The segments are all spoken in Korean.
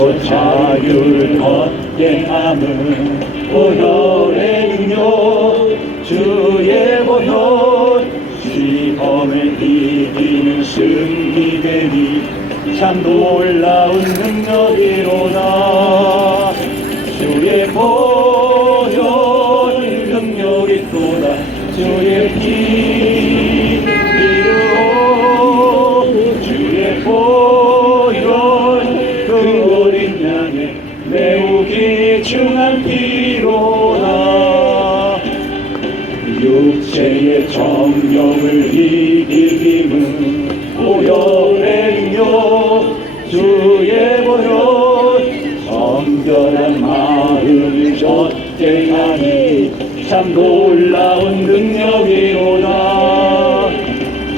곧 자유를 얻게 함은 보혈의 능력 주의 보혈 시험을 이기는 승리되니 참 놀라운 능력이로다. 주의 보혈 능력이 또다. 주의 피 믿으오. 주의 보혈 그 어린 양의 매우 귀중한 피로다. 육체의 정령을 이길 힘은 보혈의 능력 주의 보혈 정결한 마음을 얻게 하니 참 놀라운 능력이로다.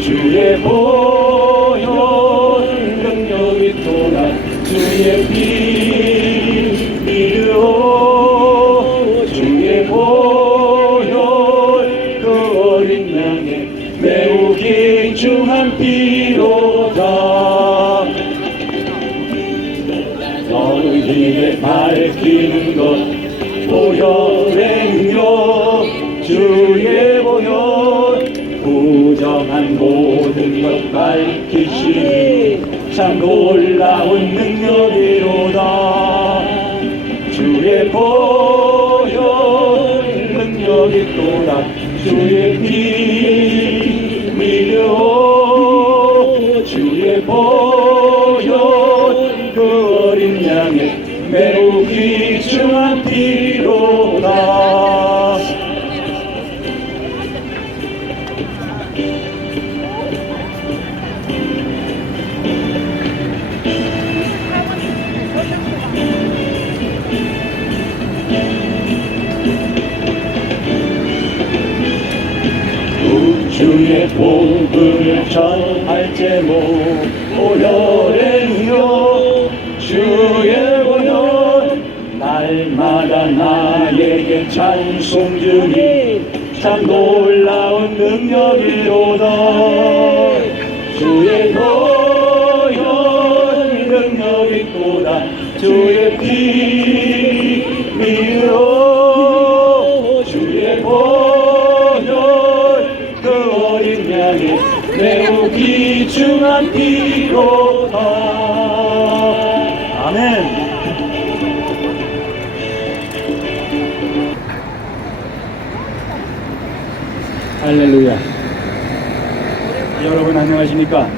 주의 보혈 능력이 또다. 주의 피 믿으오. 주의 보혈 그 어린 양의 매우 귀중한 피로다. 너희에게 밝히는 것 보혈의 능력 주의 보혈 부정한 모든 것 밝히시니 참 놀라운 능력이로다. 주의 보혈 능력이 또다. 주의 피 믿으오. 주의 보혈 그 어린 양의 매우 귀중한 피로다. 주의 복음을 전할 제목 보혈의 능력 주의 보혈 날마다 나에게 찬송 주니 참 놀라운 능력이로다. 주의 보혈 능력이 또다. 주의 피 믿으오. 주의 보혈 그 어린 양의 매우 귀중한 피로다. 아멘. 할렐루야. 여러분 안녕하십니까?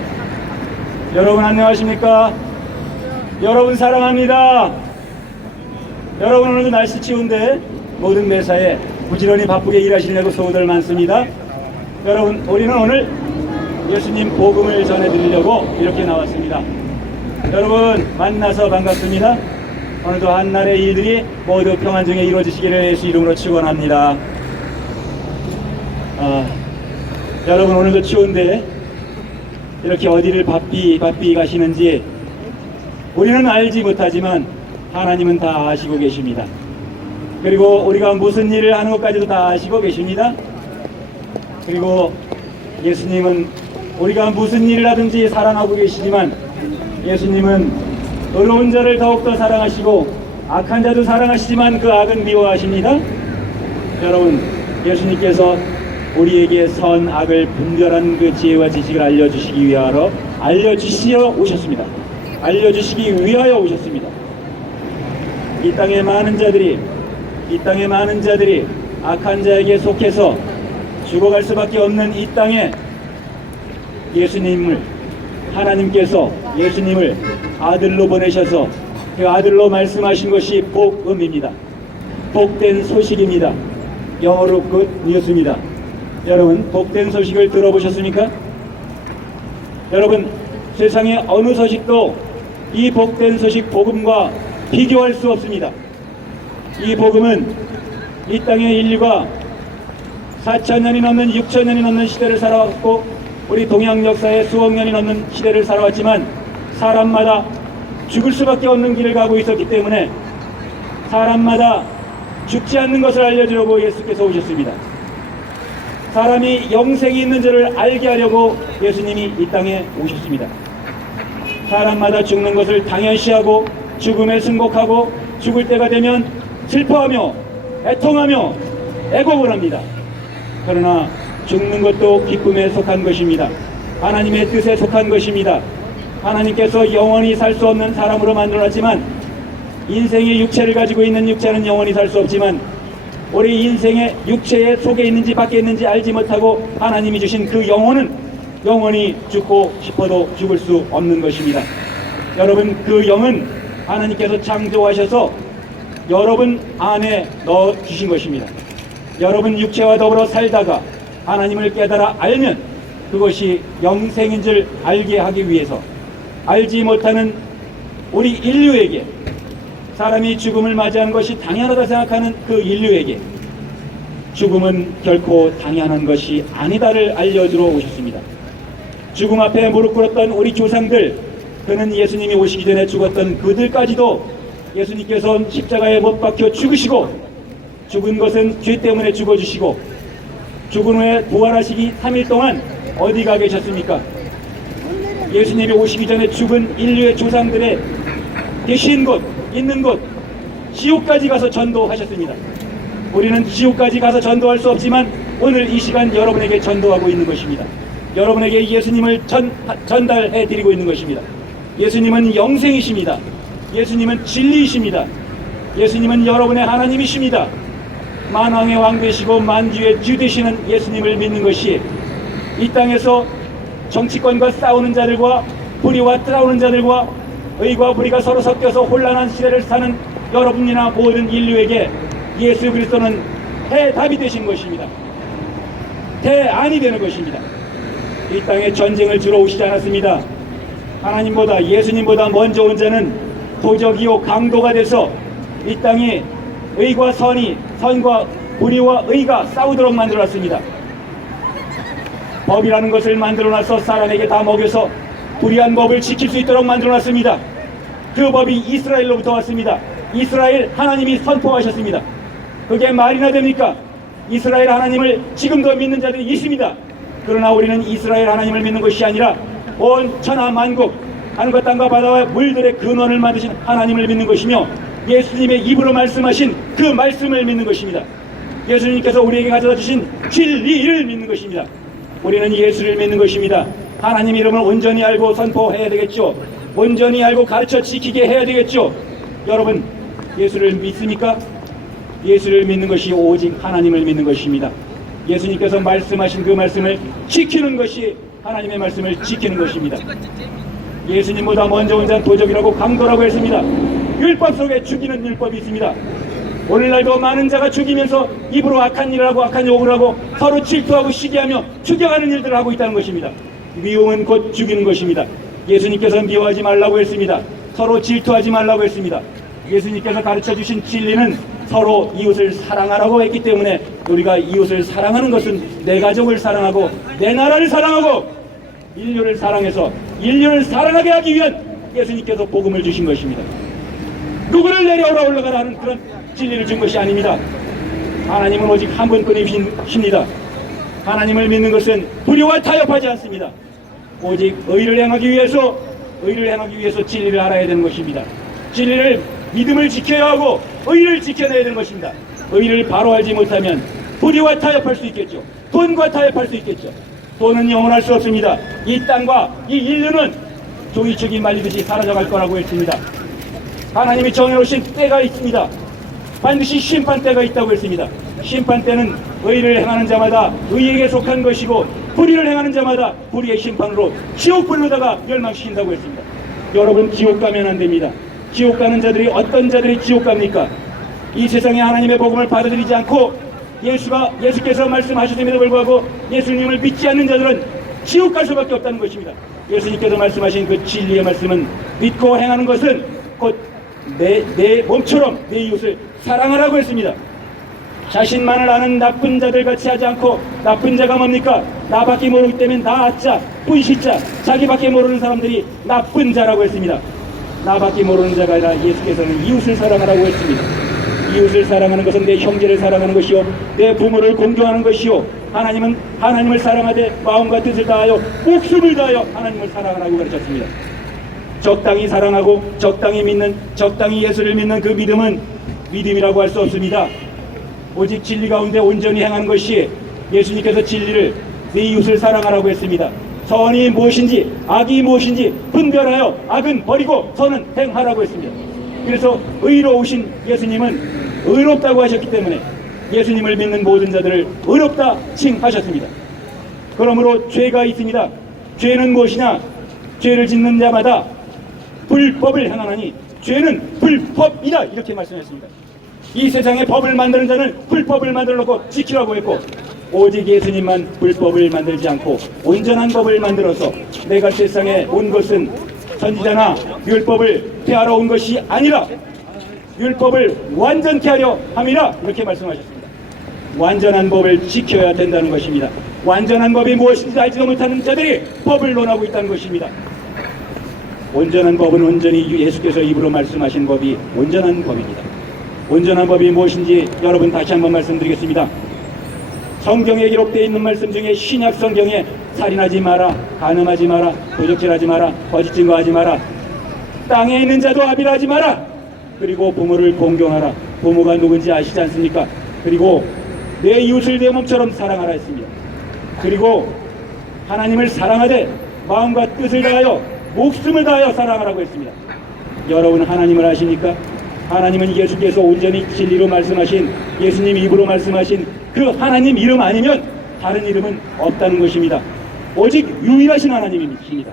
여러분 안녕하십니까? 여러분 사랑합니다. 여러분 오늘도 날씨 추운데 모든 매사에 부지런히 바쁘게 일하시려고 수고들 많습니다. 여러분 우리는 오늘 예수님 복음을 전해드리려고 이렇게 나왔습니다. 여러분 만나서 반갑습니다. 오늘도 한날의 일들이 모두 평안 중에 이루어지시기를 예수 이름으로 축원합니다. 여러분 오늘도 추운데 이렇게 어디를 바삐 가시는지 우리는 알지 못하지만 하나님은 다 아시고 계십니다. 그리고 우리가 무슨 일을 하는 것까지도 다 아시고 계십니다. 그리고 예수님은 우리가 무슨 일을 하든지 사랑하고 계시지만 예수님은 의로운 자를 더욱더 사랑하시고 악한 자도 사랑하시지만 그 악은 미워하십니다. 여러분 예수님께서 우리에게 선악을 분별하는 그 지혜와 지식을 알려주시기 위하여 오셨습니다. 알려주시기 위하여 오셨습니다. 이 땅의 많은 자들이 악한 자에게 속해서 죽어갈 수밖에 없는 이 땅에 하나님께서 예수님을 아들로 보내셔서 그 아들로 말씀하신 것이 복음입니다. 복된 소식입니다. 영어로 good news입니다. 여러분 복된 소식을 들어보셨습니까? 여러분 세상의 어느 소식도 이 복된 소식 복음과 비교할 수 없습니다. 이 복음은 이 땅의 인류가 4,000년이 넘는 6,000년이 넘는 시대를 살아왔고 우리 동양 역사에 수억 년이 넘는 시대를 살아왔지만 사람마다 죽을 수밖에 없는 길을 가고 있었기 때문에 사람마다 죽지 않는 것을 알려주려고 예수께서 오셨습니다. 사람이 영생이 있는 줄을 알게 하려고 예수님이 이 땅에 오셨습니다. 사람마다 죽는 것을 당연시하고 죽음에 승복하고 죽을 때가 되면 슬퍼하며 애통하며 애곡을 합니다. 그러나 죽는 것도 기쁨에 속한 것입니다. 하나님의 뜻에 속한 것입니다. 하나님께서 영원히 살 수 없는 사람으로 만들어놨지만, 인생의 육체를 가지고 있는 육체는 영원히 살 수 없지만, 우리 인생의 육체의 속에 있는지 밖에 있는지 알지 못하고 하나님이 주신 그 영혼은 영원히 죽고 싶어도 죽을 수 없는 것입니다. 여러분, 그 영은 하나님께서 창조하셔서 여러분 안에 넣어 주신 것입니다. 여러분 육체와 더불어 살다가 하나님을 깨달아 알면 그것이 영생인 줄 알게 하기 위해서, 알지 못하는 우리 인류에게, 사람이 죽음을 맞이하는 것이 당연하다 생각하는 그 인류에게 죽음은 결코 당연한 것이 아니다를 알려주러 오셨습니다. 죽음 앞에 무릎 꿇었던 우리 조상들, 그는 예수님이 오시기 전에 죽었던 그들까지도 예수님께서 십자가에 못 박혀 죽으시고, 죽은 것은 죄 때문에 죽어주시고, 죽은 후에 부활하시기 3일 동안 어디 가 계셨습니까? 예수님이 오시기 전에 죽은 인류의 조상들의 계신 곳, 있는 곳, 지옥까지 가서 전도하셨습니다. 우리는 지옥까지 가서 전도할 수 없지만 오늘 이 시간 여러분에게 전도하고 있는 것입니다. 여러분에게 예수님을 전달해 드리고 있는 것입니다. 예수님은 영생이십니다. 예수님은 진리이십니다. 예수님은 여러분의 하나님이십니다. 만왕의 왕 되시고 만주의 주 되시는 예수님을 믿는 것이 이 땅에서 정치권과 싸우는 자들과 불의와 싸우는 자들과 의와 불의가 서로 섞여서 혼란한 시대를 사는 여러분이나 모든 인류에게 예수 그리스도는 해답이 되신 것입니다. 대안이 되는 것입니다. 이 땅에 전쟁을 주러 오시지 않았습니다. 하나님보다, 예수님보다 먼저 온 자는 도적이요 강도가 돼서 이 땅에 의과 선이, 선과 불의와 의가 싸우도록 만들어놨습니다. 법이라는 것을 만들어놔서 사람에게 다 먹여서 불의한 법을 지킬 수 있도록 만들어놨습니다. 그 법이 이스라엘로부터 왔습니다. 이스라엘 하나님이 선포하셨습니다. 그게 말이나 됩니까? 이스라엘 하나님을 지금도 믿는 자들이 있습니다. 그러나 우리는 이스라엘 하나님을 믿는 것이 아니라 온 천하 만국, 하늘과 땅과 바다와 물들의 근원을 만드신 하나님을 믿는 것이며, 예수님의 입으로 말씀하신 그 말씀을 믿는 것입니다. 예수님께서 우리에게 가져다 주신 진리를 믿는 것입니다. 우리는 예수를 믿는 것입니다. 하나님 이름을 온전히 알고 선포해야 되겠죠. 온전히 알고 가르쳐 지키게 해야 되겠죠. 여러분, 예수를 믿습니까? 예수를 믿는 것이 오직 하나님을 믿는 것입니다. 예수님께서 말씀하신 그 말씀을 지키는 것이 하나님의 말씀을 지키는 것입니다. 예수님보다 먼저 온 자는 도적이라고 강도라고 했습니다. 율법 속에 죽이는 율법이 있습니다. 오늘날도 많은 자가 죽이면서 입으로 악한 일을 하고 악한 욕을 하고 서로 질투하고 시기하며 죽여가는 일들을 하고 있다는 것입니다. 미움은 곧 죽이는 것입니다. 예수님께서 미워하지 말라고 했습니다. 서로 질투하지 말라고 했습니다. 예수님께서 가르쳐 주신 진리는 서로 이웃을 사랑하라고 했기 때문에, 우리가 이웃을 사랑하는 것은 내 가족을 사랑하고 내 나라를 사랑하고 인류를 사랑해서 인류를 사랑하게 하기 위한 예수님께서 복음을 주신 것입니다. 누구를 내려오라 올라가라 하는 그런 진리를 준 것이 아닙니다. 하나님은 오직 한 분뿐이십니다. 하나님을 믿는 것은 불의와 타협하지 않습니다. 오직 의를 행하기 위해서 진리를 알아야 되는 것입니다. 진리를, 믿음을 지켜야 하고 의를 지켜내야 되는 것입니다. 의를 바로 알지 못하면 불의와 타협할 수 있겠죠. 돈과 타협할 수 있겠죠. 돈은 영원할 수 없습니다. 이 땅과 이 인류는 종이축이 말리듯이 사라져갈 거라고 했습니다. 하나님이 정해놓으신 때가 있습니다. 반드시 심판때가 있다고 했습니다. 심판때는 의를 행하는 자마다 의에게 속한 것이고, 불의를 행하는 자마다 불의의 심판으로 지옥불로다가 멸망시킨다고 했습니다. 여러분, 지옥 가면 안 됩니다. 지옥 가는 자들이 어떤 자들이 지옥 갑니까? 이 세상에 하나님의 복음을 받아들이지 않고 예수께서 말씀하셨음에도 불구하고 예수님을 믿지 않는 자들은 지옥 갈 수밖에 없다는 것입니다. 예수님께서 말씀하신 그 진리의 말씀은, 믿고 행하는 것은 곧 내 몸처럼 내 이웃을 사랑하라고 했습니다. 자신만을 아는 나쁜 자들 같이 하지 않고, 나쁜 자가 뭡니까? 나밖에 모르기 때문에 나자, 분시자, 자기밖에 모르는 사람들이 나쁜 자라고 했습니다. 나밖에 모르는 자가 아니라 예수께서는 이웃을 사랑하라고 했습니다. 이웃을 사랑하는 것은 내 형제를 사랑하는 것이요, 내 부모를 공경하는 것이요, 하나님은 하나님을 사랑하되 마음과 뜻을 다하여 목숨을 다하여 하나님을 사랑하라고 가르쳤습니다. 적당히 사랑하고 적당히 믿는, 적당히 예수를 믿는 그 믿음은 믿음이라고 할 수 없습니다. 오직 진리 가운데 온전히 행한 것이 예수님께서 진리를 네 이웃을 사랑하라고 했습니다. 선이 무엇인지 악이 무엇인지 분별하여 악은 버리고 선은 행하라고 했습니다. 그래서 의로우신 예수님은 의롭다고 하셨기 때문에 예수님을 믿는 모든 자들을 의롭다 칭하셨습니다. 그러므로 죄가 있습니다. 죄는 무엇이냐? 죄를 짓는 자마다 불법을 행하나니 죄는 불법이다, 이렇게 말씀했습니다. 이 세상에 법을 만드는 자는 불법을 만들어 놓고 지키라고 했고, 오직 예수님만 불법을 만들지 않고 온전한 법을 만들어서 내가 세상에 온 것은 선지자나 율법을 폐하러 온 것이 아니라 율법을 완전케 하려 함이라, 이렇게 말씀하셨습니다. 완전한 법을 지켜야 된다는 것입니다. 완전한 법이 무엇인지 알지도 못하는 자들이 법을 논하고 있다는 것입니다. 온전한 법은 온전히 예수께서 입으로 말씀하신 법이 온전한 법입니다. 온전한 법이 무엇인지 여러분 다시 한번 말씀드리겠습니다. 성경에 기록되어 있는 말씀 중에 신약 성경에 살인하지 마라, 간음하지 마라, 도적질하지 마라, 거짓 증거하지 마라, 땅에 있는 자도 아비라하지 마라, 그리고 부모를 공경하라. 부모가 누군지 아시지 않습니까? 그리고 내 이웃을 내 몸처럼 사랑하라 했습니다. 그리고 하나님을 사랑하되 마음과 뜻을 다하여 목숨을 다하여 사랑하라고 했습니다. 여러분 하나님을 아십니까? 하나님은 예수께서 온전히 진리로 말씀하신, 예수님 입으로 말씀하신 그 하나님 이름 아니면 다른 이름은 없다는 것입니다. 오직 유일하신 하나님이십니다.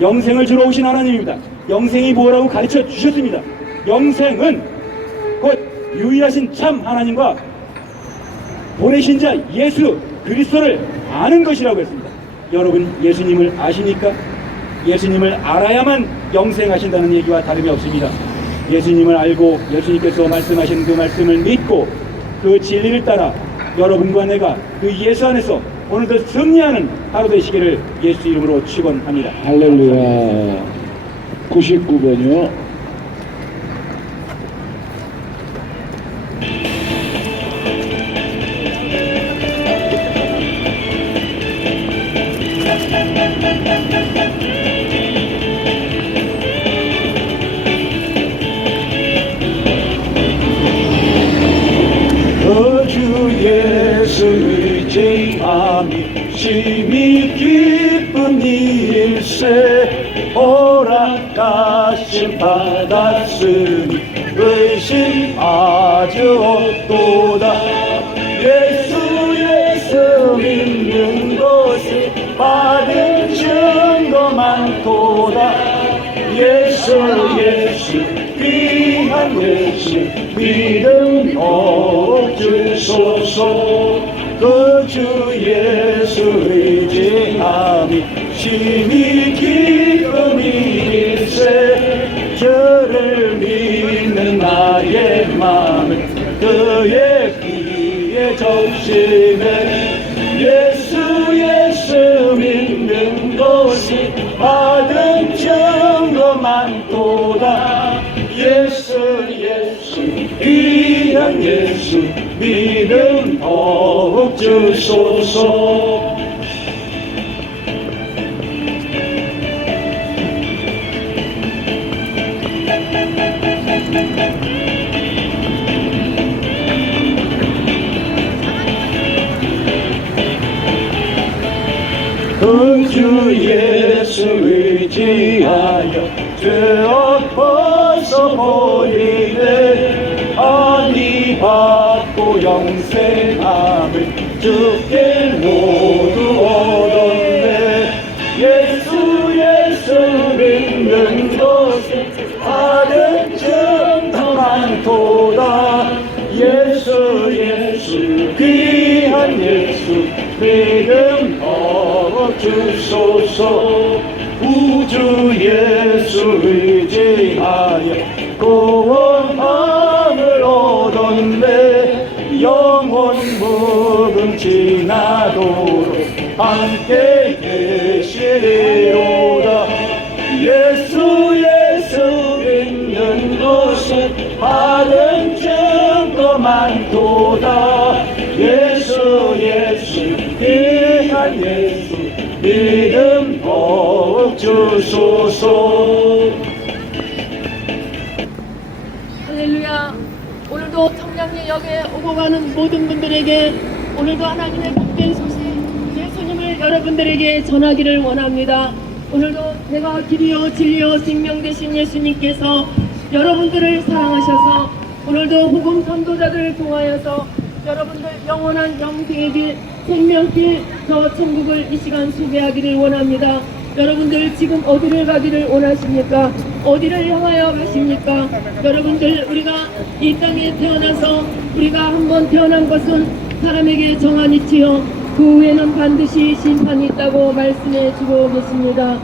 영생을 주러 오신 하나님입니다. 영생이 뭐라고 가르쳐 주셨습니다. 영생은 곧 유일하신 참 하나님과 보내신 자 예수 그리스도를 아는 것이라고 했습니다. 여러분 예수님을 아십니까? 예수님을 알아야만 영생하신다는 얘기와 다름이 없습니다. 예수님을 알고 예수님께서 말씀하신 그 말씀을 믿고 그 진리를 따라 여러분과 내가 그 예수 안에서 오늘도 승리하는 하루 되시기를 예수 이름으로 축원합니다. 할렐루야. 99번이요. 주 예수 의지함이 심히 기쁜 일일세 허락하심 받았으니 의심하지 없도다. 예수 믿는 것에 받은 증거 많도다. 예수 귀한 예수 믿음 주소서. 그 주 예수 의지함이 심히 기쁨이 일세 저를 믿는 나의 마음을 그의 귀에 적시네. 예수 믿는 것이 받은 증거 많도다. 예수 귀한 예수 믿음 더욱 주소서. 그 주 예수 의지하여 죄악 벗어 버리네. 안위 받고 영생함을 주께 모두 얻었네. 예수 믿는 것에 받은 증거 많도다. 예수 귀한 예수 믿음 더욱 주소서. 우주 예수 의지하여 구원함을 얻었네. 영원 무궁 지나도록 함께 계시리로다. 예수 믿는 것은 받은 증거 많도다. 예수 귀한 귀한 예수 믿음 더욱 주소서. 할렐루야. 오늘도 청량리역에 오고 가는 모든 분들에게 오늘도 하나님의 복된 소식 예수님을 여러분들에게 전하기를 원합니다. 오늘도 내가 길이요 진리요 생명 되신 예수님께서 여러분들을 사랑하셔서 오늘도 복음 선도자들을 통하여서 여러분들 영원한 영생의 길 생명길 저 천국을 이 시간 소개하기를 원합니다. 여러분들 지금 어디를 가기를 원하십니까? 어디를 향하여 가십니까? 여러분들 우리가 이 땅에 태어나서 우리가 한번 태어난 것은 사람에게 정한 이치요 그 후에는 반드시 심판이 있다고 말씀해 주고 계십니다.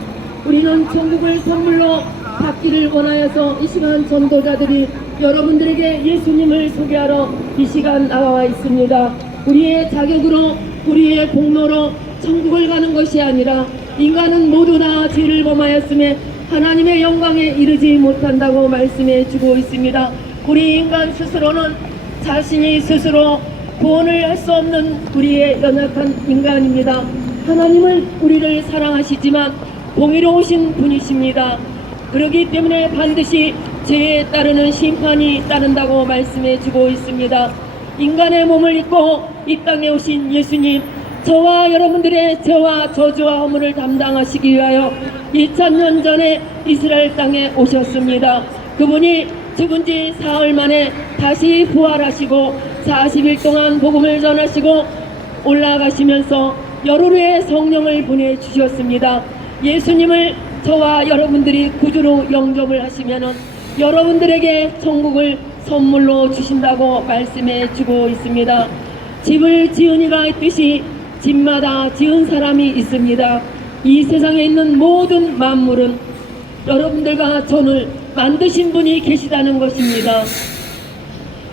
우리는 천국을 선물로 받기를 원하여서 이 시간 전도자들이 여러분들에게 예수님을 소개하러 이 시간 나와 있습니다. 우리의 자격으로 우리의 공로로 천국을 가는 것이 아니라 인간은 모두 다 죄를 범하였음에 하나님의 영광에 이르지 못한다고 말씀해 주고 있습니다. 우리 인간 스스로는 자신이 스스로 구원을 할 수 없는 우리의 연약한 인간입니다. 하나님은 우리를 사랑하시지만 공의로우신 분이십니다. 그렇기 때문에 반드시 죄에 따르는 심판이 따른다고 말씀해 주고 있습니다. 인간의 몸을 입고 이 땅에 오신 예수님, 저와 여러분들의 죄와 저주와 허물을 담당하시기 위하여 2000년 전에 이스라엘 땅에 오셨습니다. 그분이 죽은 지 사흘 만에 다시 부활하시고 40일 동안 복음을 전하시고 올라가시면서 열흘의 성령을 보내주셨습니다. 예수님을 저와 여러분들이 구주로 영접을 하시면은 여러분들에게 천국을 선물로 주신다고 말씀해 주고 있습니다. 집을 지은 이가 있듯이 집마다 지은 사람이 있습니다. 이 세상에 있는 모든 만물은 여러분들과 전을 만드신 분이 계시다는 것입니다.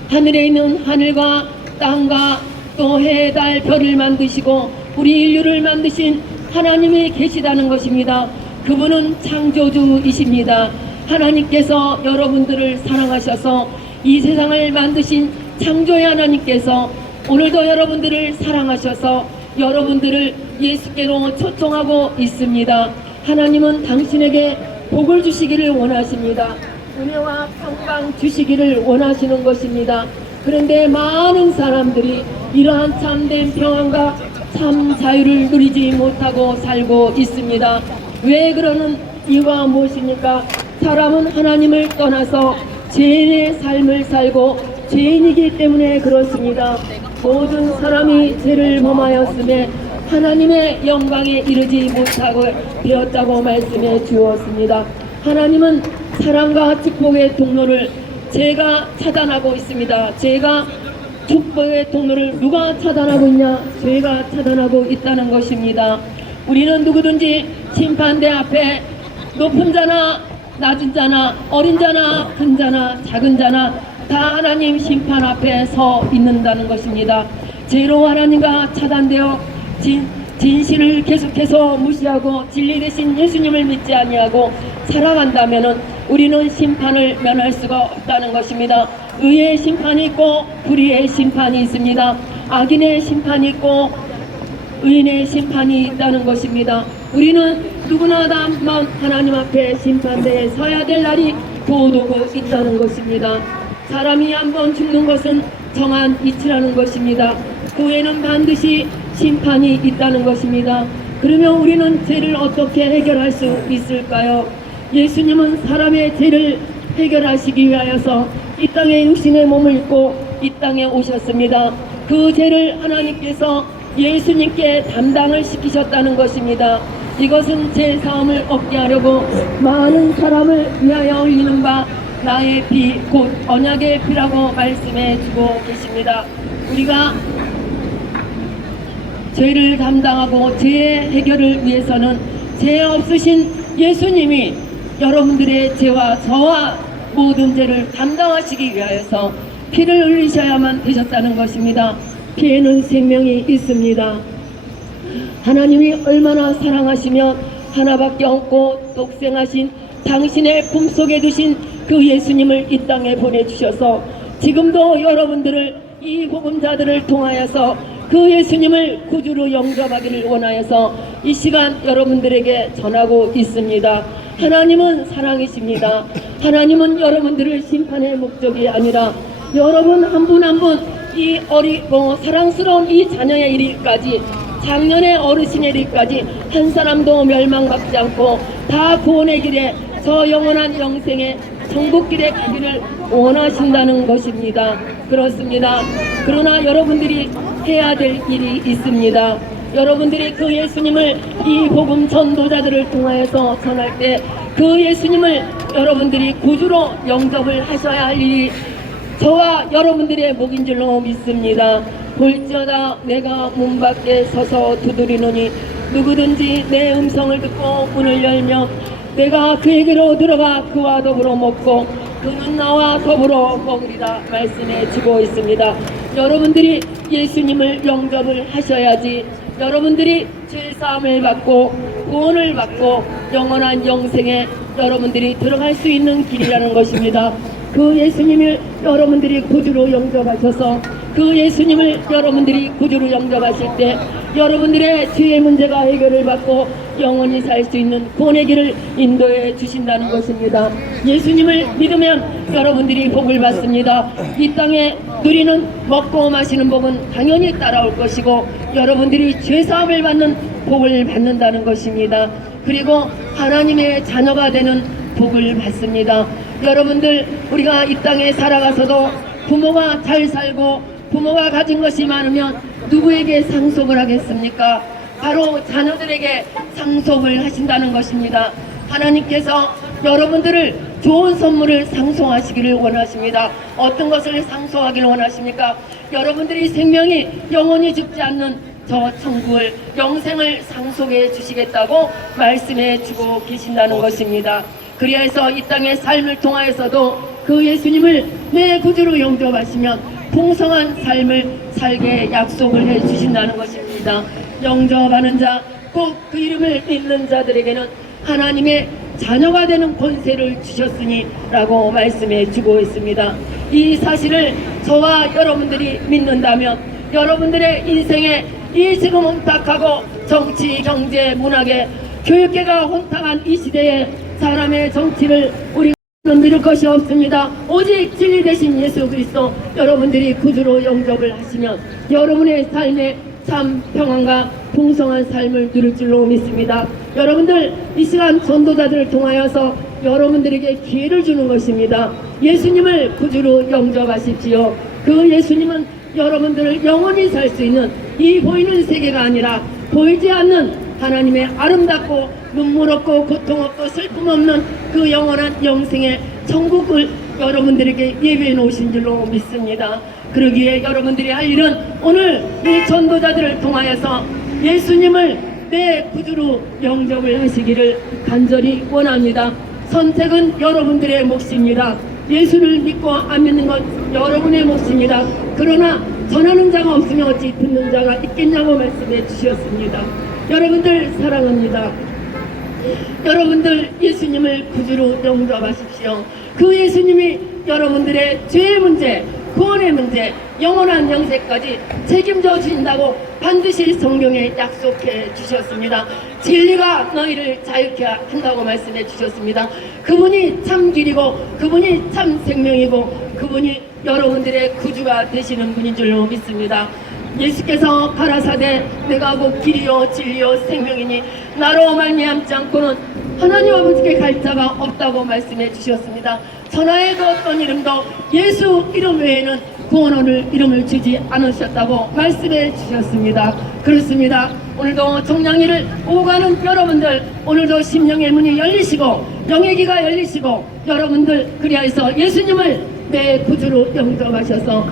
하늘에 있는 하늘과 땅과 또 해, 달, 별을 만드시고 우리 인류를 만드신 하나님이 계시다는 것입니다. 그분은 창조주이십니다. 하나님께서 여러분들을 사랑하셔서 이 세상을 만드신 창조의 하나님께서 오늘도 여러분들을 사랑하셔서 여러분들을 예수께로 초청하고 있습니다. 하나님은 당신에게 복을 주시기를 원하십니다. 은혜와 평강 주시기를 원하시는 것입니다. 그런데 많은 사람들이 이러한 참된 평안과 참 자유를 누리지 못하고 살고 있습니다. 왜 그러는 이유가 무엇입니까? 사람은 하나님을 떠나서 죄인의 삶을 살고 죄인이기 때문에 그렇습니다. 모든 사람이 죄를 범하였음에 하나님의 영광에 이르지 못하고 되었다고 말씀해 주었습니다. 하나님은 사랑과 축복의 통로를 죄가 차단하고 있습니다. 죄가 축복의 통로를 누가 차단하고 있냐? 죄가 차단하고 있다는 것입니다. 우리는 누구든지 심판대 앞에 높은 자나 낮은 자나 어린 자나 큰 자나 작은 자나 다 하나님 심판 앞에 서 있는다는 것입니다. 죄로 하나님과 차단되어 진실을 계속해서 무시하고 진리 대신 예수님을 믿지 아니하고 살아간다면 우리는 심판을 면할 수가 없다는 것입니다. 의의 심판이 있고 불의의 심판이 있습니다. 악인의 심판이 있고 의인의 심판이 있다는 것입니다. 우리는 누구나 다 하나님 앞에 심판대에 서야 될 날이 곧 오고 있다는 것입니다. 사람이 한번 죽는 것은 정한 이치라는 것입니다. 그 후에는 반드시 심판이 있다는 것입니다. 그러면 우리는 죄를 어떻게 해결할 수 있을까요? 예수님은 사람의 죄를 해결하시기 위하여서 이 땅에 육신의 몸을 입고 이 땅에 오셨습니다. 그 죄를 하나님께서 예수님께 담당을 시키셨다는 것입니다. 이것은 제 사함을 얻게 하려고 많은 사람을 위하여 흘리는 바 나의 피 곧 언약의 피라고 말씀해 주고 계십니다. 우리가 죄를 담당하고 죄의 해결을 위해서는 죄 없으신 예수님이 여러분들의 죄와 저와 모든 죄를 담당하시기 위하여서 피를 흘리셔야만 되셨다는 것입니다. 피에는 생명이 있습니다. 하나님이 얼마나 사랑하시며 하나밖에 없고 독생하신 당신의 품속에 두신 그 예수님을 이 땅에 보내주셔서 지금도 여러분들을 이 복음자들을 통하여서 그 예수님을 구주로 영접하기를 원하여서 이 시간 여러분들에게 전하고 있습니다. 하나님은 사랑이십니다. 하나님은 여러분들을 심판의 목적이 아니라 여러분 한 분 한 분 이 사랑스러운 이 자녀의 일까지 작년의 어르신의 일까지 한 사람도 멸망받지 않고 다 구원의 길에 저 영원한 영생의 천국길에 가기를 원하신다는 것입니다. 그렇습니다. 그러나 여러분들이 해야 될 일이 있습니다. 여러분들이 그 예수님을 이 복음 전도자들을 통하여서 전할 때 그 예수님을 여러분들이 구주로 영접을 하셔야 할 일이 저와 여러분들의 목인 줄로 믿습니다. 볼지어다 내가 문 밖에 서서 두드리노니 누구든지 내 음성을 듣고 문을 열며 내가 그에게로 들어가 그와 더불어 먹고 그는 나와 더불어 먹으리라 말씀해 주고 있습니다. 여러분들이 예수님을 영접을 하셔야지 여러분들이 죄사함을 받고 구원을 받고 영원한 영생에 여러분들이 들어갈 수 있는 길이라는 것입니다. 그 예수님을 여러분들이 구주로 영접하셔서 그 예수님을 여러분들이 구주로 영접하실 때 여러분들의 죄의 문제가 해결을 받고 영원히 살 수 있는 구원의 길을 인도해 주신다는 것입니다. 예수님을 믿으면 여러분들이 복을 받습니다. 이 땅에 누리는 먹고 마시는 복은 당연히 따라올 것이고 여러분들이 죄사함을 받는 복을 받는다는 것입니다. 그리고 하나님의 자녀가 되는 복을 받습니다. 여러분들 우리가 이 땅에 살아가서도 부모가 잘 살고 부모가 가진 것이 많으면 누구에게 상속을 하겠습니까? 바로 자녀들에게 상속을 하신다는 것입니다. 하나님께서 여러분들을 좋은 선물을 상속하시기를 원하십니다. 어떤 것을 상속하기를 원하십니까? 여러분들이 생명이 영원히 죽지 않는 저 천국을 영생을 상속해 주시겠다고 말씀해 주고 계신다는 것입니다. 그리하여서 이 땅의 삶을 통하여서도 그 예수님을 내 구주로 영접하시면 풍성한 삶을 살게 약속을 해 주신다는 것입니다. 영접하는 자, 꼭 그 이름을 믿는 자들에게는 하나님의 자녀가 되는 권세를 주셨으니 라고 말씀해 주고 있습니다. 이 사실을 저와 여러분들이 믿는다면 여러분들의 인생에 이 지금 혼탁하고 정치, 경제, 문학의 교육계가 혼탁한 이 시대에 사람의 정치를 우리는 믿을 것이 없습니다. 오직 진리 되신 예수 그리스도 여러분들이 구주로 영접을 하시면 여러분의 삶에 참 평안과 풍성한 삶을 누릴 줄로 믿습니다. 여러분들 이 시간 전도자들을 통하여서 여러분들에게 기회를 주는 것입니다. 예수님을 구주로 영접하십시오. 그 예수님은 여러분들을 영원히 살 수 있는 이 보이는 세계가 아니라 보이지 않는 하나님의 아름답고 눈물 없고 고통 없고 슬픔 없는 그 영원한 영생의 천국을 여러분들에게 예배해 놓으신 줄로 믿습니다. 그러기에 여러분들이 할 일은 오늘 이 전도자들을 통하여서 예수님을 내 구주로 영접을 하시기를 간절히 원합니다. 선택은 여러분들의 몫입니다. 예수를 믿고 안 믿는 건 여러분의 몫입니다. 그러나 전하는 자가 없으면 어찌 듣는 자가 있겠냐고 말씀해 주셨습니다. 여러분들 사랑합니다. 여러분들 예수님을 구주로 영접하십시오. 그 예수님이 여러분들의 죄의 문제, 구원의 문제, 영원한 영생까지 책임져 주신다고 반드시 성경에 약속해 주셨습니다. 진리가 너희를 자유케 한다고 말씀해 주셨습니다. 그분이 참 길이고 그분이 참 생명이고 그분이 여러분들의 구주가 되시는 분인 줄로 믿습니다. 예수께서 가라사대 내가 곧 길이요 진리요 생명이니 나로 말미암지 않고는 하나님 아버지께 갈 자가 없다고 말씀해 주셨습니다. 천하에도 어떤 이름도 예수 이름 외에는 구원을 이름을 주지 않으셨다고 말씀해 주셨습니다. 그렇습니다. 오늘도 종량리를 오고 가는 여러분들 오늘도 심령의 문이 열리시고 영의 귀가 열리시고 여러분들 그리하여서 예수님을 내 구주로 영접하셔서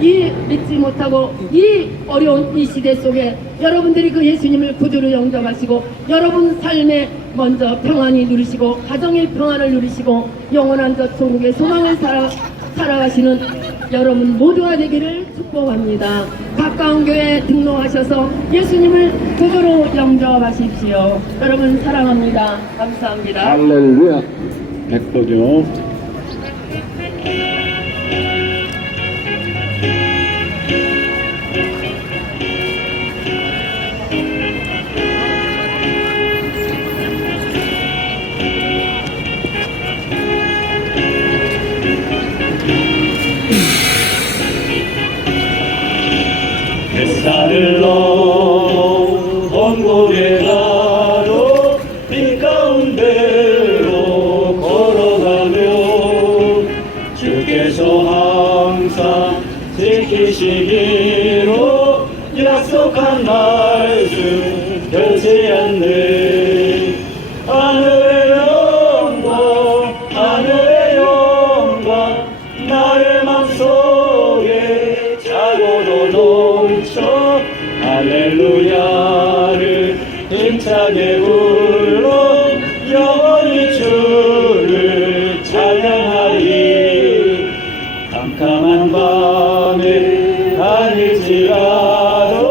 이 믿지 못하고 이 어려운 이 시대 속에 여러분들이 그 예수님을 구주로 영접하시고 여러분 삶에 먼저 평안히 누리시고 가정의 평안을 누리시고 영원한 저 천국의 소망을 살아가시는 여러분 모두가 되기를 축복합니다. 가까운 교회에 등록하셔서 예수님을 구주로 영접하십시오. 여러분 사랑합니다. 감사합니다. 할렐루야. 100도죠. 햇살을 넣은 고개가로 빛 가운데로 걸어가며 주께서 항상 지키시기로 약속한 말씀 변치 않네. 하늘의 영광 하늘의 영광 나의 맘속에 자고로 넘쳐 할렐루야를 힘차게 불러 영원히 주를 찬양하리. 캄캄한 밤에 다닐지라도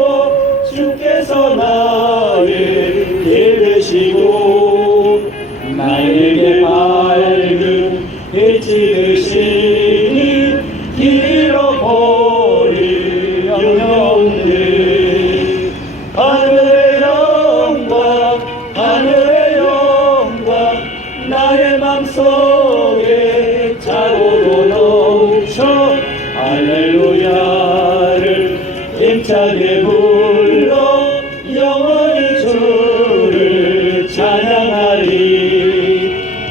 주께서 나의 길 되시고 나에게 밝은 빛이 되시니 잃어버릴 영영 없네. 하늘의 영광 하늘의 영광 나의 맘속에 자고로 넘쳐 할렐루야를 힘차게 불러 영원히 주를 찬양하리.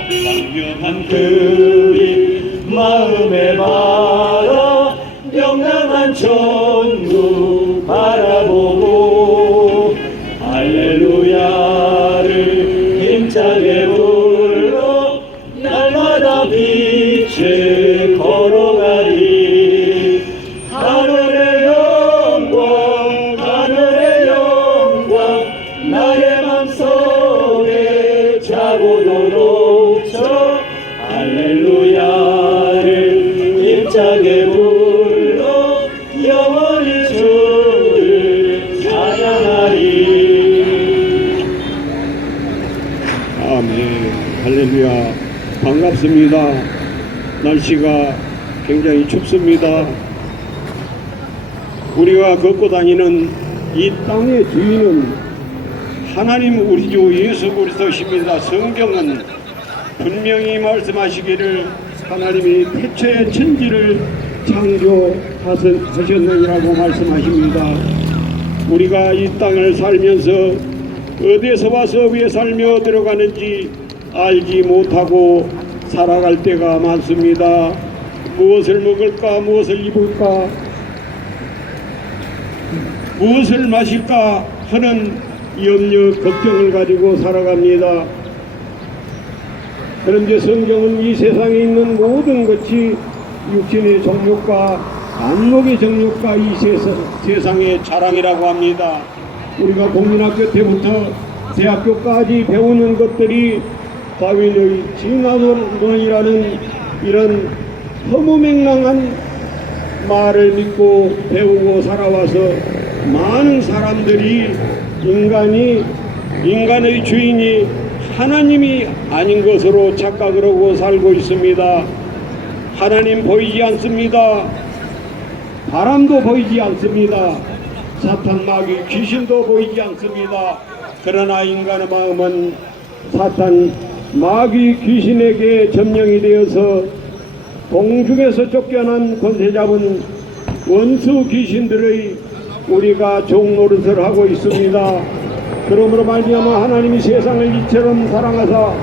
강력한 그리 마음에 바라 명랑한 천국 바라보고 할렐루야를 힘차게 불러 날마다 빛에 걸어가리. 하늘의 영광 하늘의 영광 나의 맘속에 자고로 넘쳐 할렐루야를 힘차게 불러 영원히 주를 찬양하리. 아멘. 할렐루야. 반갑습니다. 날씨가 굉장히 춥습니다. 우리가 걷고 다니는 이 땅의 주인은 하나님 우리 주 예수 그리스도십니다. 성경은 분명히 말씀하시기를 하나님이 태초에 천지를 창조하셨느니라고 말씀하십니다. 우리가 이 땅을 살면서 어디에서 와서 왜 살며 들어가는지 알지 못하고 살아갈 때가 많습니다. 무엇을 먹을까, 무엇을 입을까, 무엇을 마실까 하는 염려, 걱정을 가지고 살아갑니다. 그런데 성경은 이 세상에 있는 모든 것이 육신의 정욕과 안목의 정욕과 이 세상의 자랑이라고 합니다. 우리가 국민학교 때부터 대학교까지 배우는 것들이 다윈의 진화론이라는 이런 허무맹랑한 말을 믿고 배우고 살아와서 많은 사람들이 인간의 주인이 하나님이 아닌 것으로 착각을 하고 살고 있습니다. 하나님 보이지 않습니다. 바람도 보이지 않습니다. 사탄 마귀 귀신도 보이지 않습니다. 그러나 인간의 마음은 사탄 마귀 귀신에게 점령이 되어서 공중에서 쫓겨난 권세 잡은 원수 귀신들의 우리가 종노릇을 하고 있습니다. 그러므로 말미암아 하나님이 세상을 이처럼 사랑하사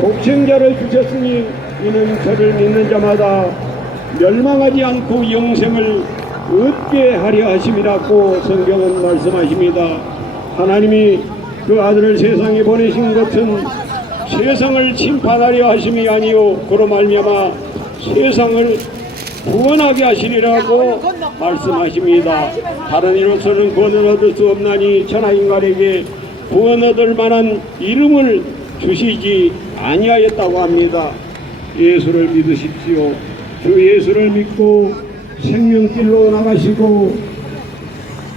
독생자를 주셨으니 이는 저를 믿는 자마다 멸망하지 않고 영생을 얻게 하려 하심이라고 성경은 말씀하십니다. 하나님이 그 아들을 세상에 보내신 것은 세상을 심판하려 하심이 아니요 그로 말미암아 세상을 구원하게 하시리라고 말씀하십니다. 다른 이로서는 구원을 얻을 수 없나니 천하인간에게 구원 얻을 만한 이름을 주시지 아니하였다고 합니다. 예수를 믿으십시오. 주 예수를 믿고 생명길로 나가시고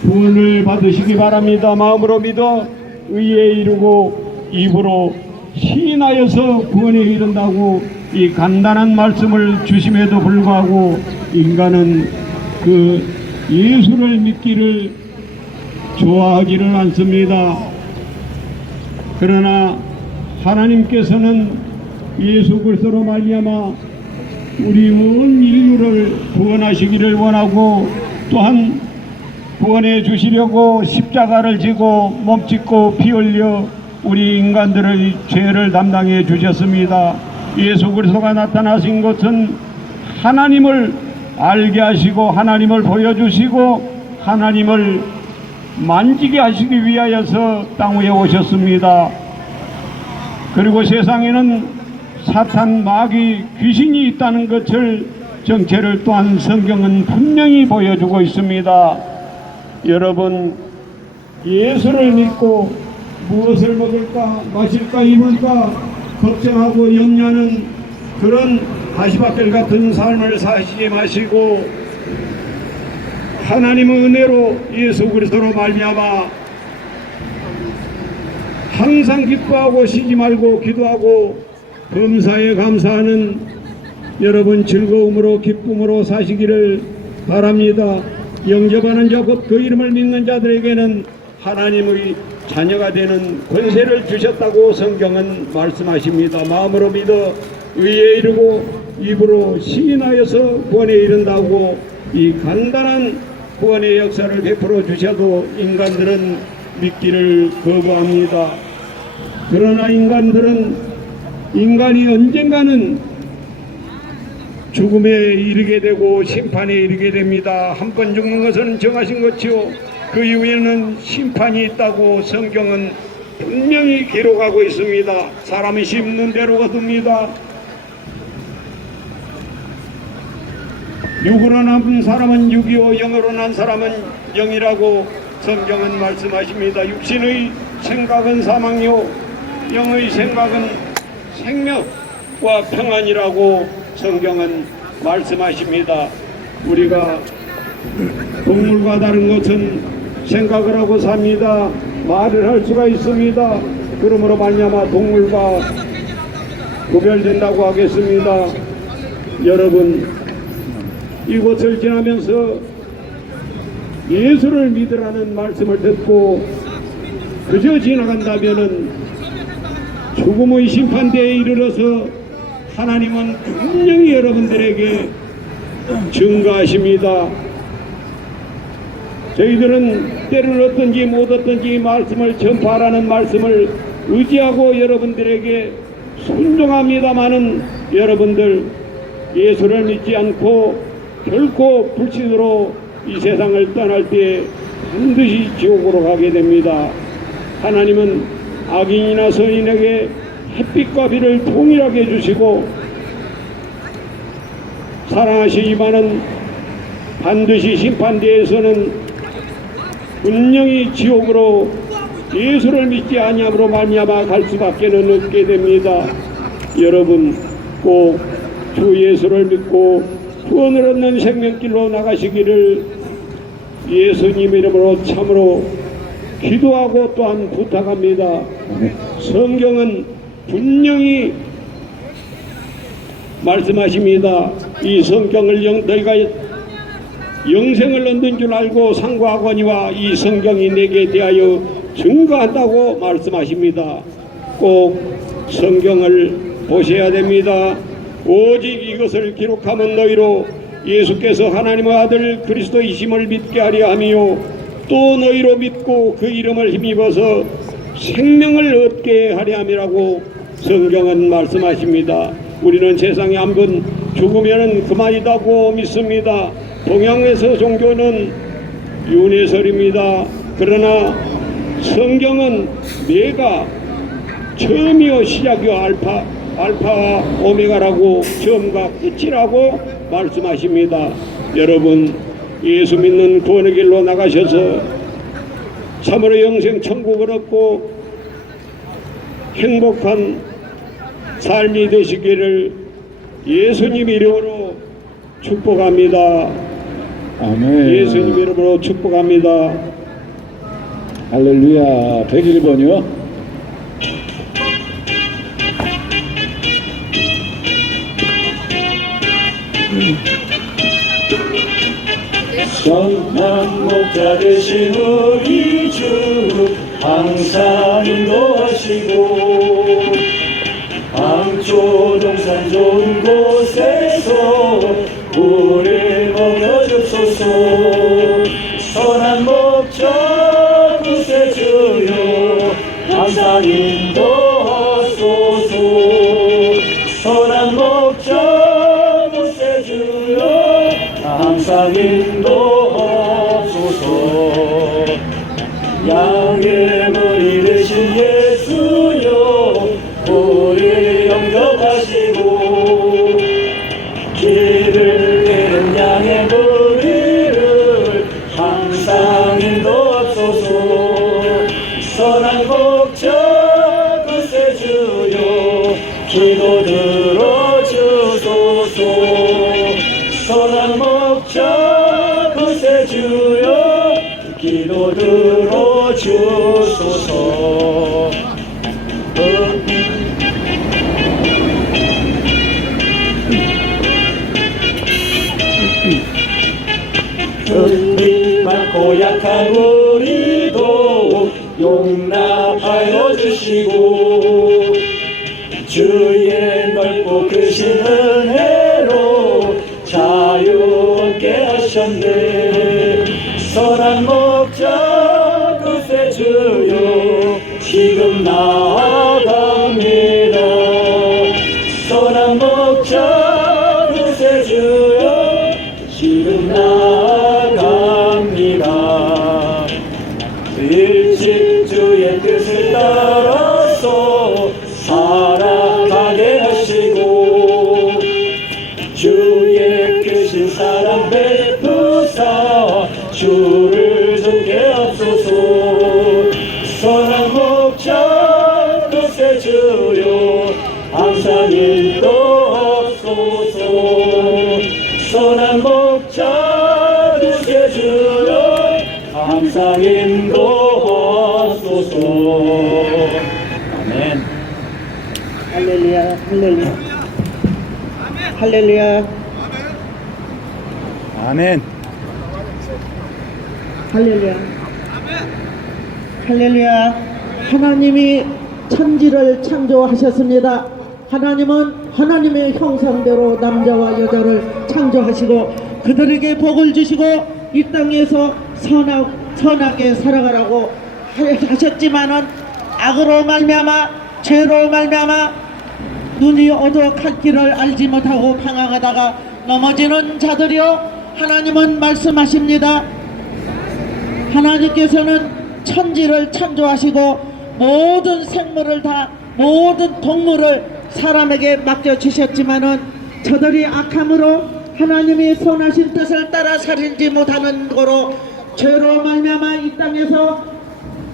구원을 받으시기 바랍니다. 마음으로 믿어 의에 이르고 입으로 시인하여서 구원에 이른다고 이 간단한 말씀을 주심에도 불구하고 인간은 그 예수를 믿기를 좋아하지를 않습니다. 그러나 하나님께서는 예수 그리스도로 말미암아 우리 온 인류를 구원하시기를 원하고 또한 구원해 주시려고 십자가를 지고 몸짓고 피 흘려 우리 인간들의 죄를 담당해 주셨습니다. 예수 그리스도가 나타나신 것은 하나님을 알게 하시고 하나님을 보여주시고 하나님을 만지게 하시기 위하여서 땅 위에 오셨습니다. 그리고 세상에는 사탄, 마귀, 귀신이 있다는 것을 정체를 또한 성경은 분명히 보여주고 있습니다. 여러분, 예수를 믿고 무엇을 먹을까 마실까 입을까 걱정하고 염려하는 그런 가시밭길 같은 삶을 사시지 마시고 하나님의 은혜로 예수 그리스도로 말미암아 항상 기뻐하고 쉬지 말고 기도하고 범사에 감사하는 여러분 즐거움으로 기쁨으로 사시기를 바랍니다. 영접하는 자 곧 그 이름을 믿는 자들에게는 하나님의 자녀가 되는 권세를 주셨다고 성경은 말씀하십니다. 마음으로 믿어 의에 이르고 입으로 시인하여서 구원에 이른다고 이 간단한 구원의 역사를 베풀어 주셔도 인간들은 믿기를 거부합니다. 그러나 인간이 언젠가는 죽음에 이르게 되고 심판에 이르게 됩니다. 한 번 죽는 것은 정하신 것이요 그 이후에는 심판이 있다고 성경은 분명히 기록하고 있습니다. 사람이 심는 대로 거둡니다. 육으로 난 사람은 육이요 영으로 난 사람은 영이라고 성경은 말씀하십니다. 육신의 생각은 사망이요 영의 생각은 생명과 평안이라고 성경은 말씀하십니다. 우리가 동물과 다른 것은 생각을 하고 삽니다. 말을 할 수가 있습니다. 그러므로 말미암아 동물과 구별된다고 하겠습니다. 여러분, 이곳을 지나면서 예수를 믿으라는 말씀을 듣고 그저 지나간다면은 죽음의 심판대에 이르러서 하나님은 분명히 여러분들에게 증거하십니다. 저희들은 때를 얻든지 못 얻든지 말씀을 전파하라는 말씀을 의지하고 여러분들에게 순종합니다마는 여러분들 예수를 믿지 않고 결코 불신으로 이 세상을 떠날 때 반드시 지옥으로 가게 됩니다. 하나님은 악인이나 선인에게 햇빛과 비를 동일하게 주시고 사랑하시지만은 반드시 심판대에서는 분명히 지옥으로 예수를 믿지 아니함으로 말미암아 갈 수밖에는 없게 됩니다. 여러분 꼭 주 예수를 믿고 구원을 얻는 생명길로 나가시기를 예수님 이름으로 참으로 기도하고 또한 부탁합니다. 성경은 분명히 말씀하십니다. 이 성경을 너희가 영생을 얻는 줄 알고 상고하거니와 이 성경이 내게 대하여 증거한다고 말씀하십니다. 꼭 성경을 보셔야 됩니다. 오직 이것을 기록하면 너희로 예수께서 하나님의 아들 그리스도이심을 믿게 하려 하며 또 너희로 믿고 그 이름을 힘입어서 생명을 얻게 하려 함이라고 성경은 말씀하십니다. 우리는 세상에 한 번 죽으면 그만이라고 믿습니다. 동양에서 종교는 윤회설입니다. 그러나 성경은 내가 처음이요 시작이요 알파와 오메가라고 처음과 끝이라고 말씀하십니다. 여러분 예수 믿는 구원의 길로 나가셔서 참으로 영생 천국을 얻고 행복한 삶이 되시기를 예수님 이름으로 축복합니다. 아멘. 예수님 이름으로 축복합니다. 할렐루야. 101번이요. 선한 목자 되신 우리 주 항상 인도하시고 방초동산 좋은 곳에서 우리를 먹여주소서. 선한 목자 구세주여 항상 인도하소서. 선한 목자 구세주여 항상 인도하소서. 양의 머리 되신 예수여 우리 영접하시고 길을 잃은 양의 머리를 항상 인도하소서. 선한 목자 구세주여 기도 들어주소서. 선한 목자 구세주여 기도 들어주소서. 은비 많고 약한 우리도 용납하여 주시고 주의 넓고 크신 은혜로 자유 얻게 하셨네. 선한 목자 구세주여 지금 나아갑니다. 선한 목자 구세주여 지금 나아갑니다. 일찍 주의 뜻을 따라서 살아가게 하시고 주의 크신 사랑 베푸사 주를 돕게 하소서. 선한 목자 구세주여 항상 인도하소서. 선한 목자 구세주여 항상 인도하소서. 아멘. 할렐루야, 할렐루야, 할렐루야, 아멘. 할렐루야, 할렐루야. 하나님이 천지를 창조하셨습니다. 하나님은 하나님의 형상대로 남자와 여자를 창조하시고 그들에게 복을 주시고 이 땅에서 선하게 살아가라고 하셨지만은 악으로 말미암아 죄로 말미암아 눈이 어두워 갈 길을 알지 못하고 방황하다가 넘어지는 자들이요 하나님은 말씀하십니다. 하나님께서는 천지를 창조하시고 모든 생물을 다 모든 동물을 사람에게 맡겨주셨지만은 저들이 악함으로 하나님이 선하신 뜻을 따라 살지 못하는 거로 죄로 말미암아 이 땅에서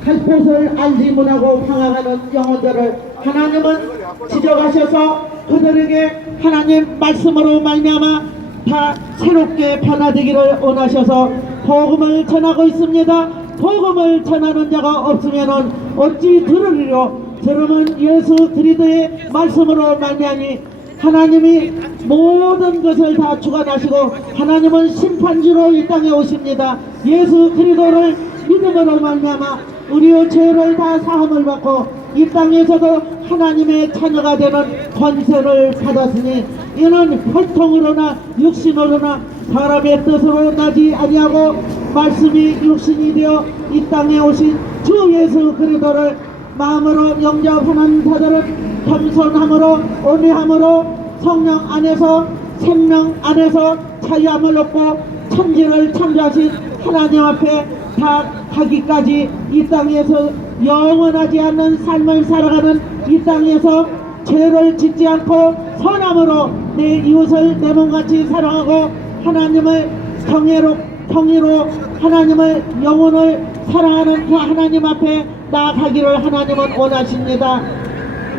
갈 곳을 알지 못하고 방황하는 영혼들을 하나님은 지적하셔서 그들에게 하나님 말씀으로 말미암아 다 새롭게 변화되기를 원하셔서 복음을 전하고 있습니다. 복음을 전하는 자가 없으면은 어찌 들으리요. 들으면 예수 그리스도의 말씀으로 말미암이 하나님이 모든 것을 다 주관하시고 하나님은 심판주로 이 땅에 오십니다. 예수 그리스도를 믿음으로 말미암아 우리의 죄를 다 사함을 받고 이 땅에서도 하나님의 자녀가 되는 권세를 받았으니 이는 혈통으로나 육신으로나 사람의 뜻으로 나지 아니하고 말씀이 육신이 되어 이 땅에 오신 주 예수 그리스도를 마음으로 영접하는 자들은 겸손함으로 온유함으로 성령 안에서 생명 안에서 자유함을 얻고 천지를 창조하신 하나님 앞에 다 가기까지 이 땅에서 영원하지 않는 삶을 살아가는 이 땅에서 죄를 짓지 않고 선함으로 내 이웃을 내 몸같이 사랑하고 하나님을 경외로 하나님을 영혼을 사랑하는 그 하나님 앞에 나아가기를 하나님은 원하십니다.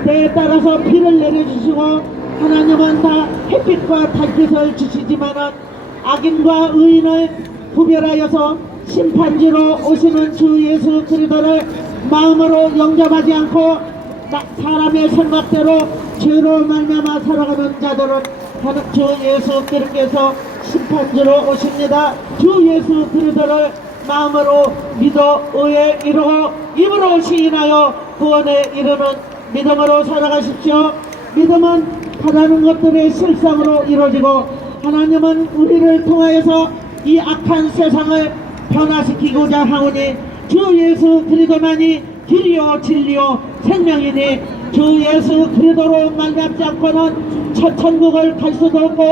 때에 따라서 비를 내려주시고 하나님은 다 햇빛과 달빛을 주시지만은 악인과 의인을 구별하여서 심판지로 오시는 주 예수 그리스도를 마음으로 영접하지 않고 사람의 생각대로 죄로 말미암아 살아가는 자들은 주 예수 그리스도께서 심판주로 오십니다. 주 예수 그리스도를 마음으로 믿어 의에 이루고 입으로 시인하여 구원에 이르는 믿음으로 살아가십시오. 믿음은 바라는 것들의 실상으로 이루어지고 하나님은 우리를 통하여서 이 악한 세상을 변화시키고자 하오니 주 예수 그리스도만이 길이요 진리요 생명이니 주 예수 그리스도로 말미암지 않고는 천국을 갈 수도 없고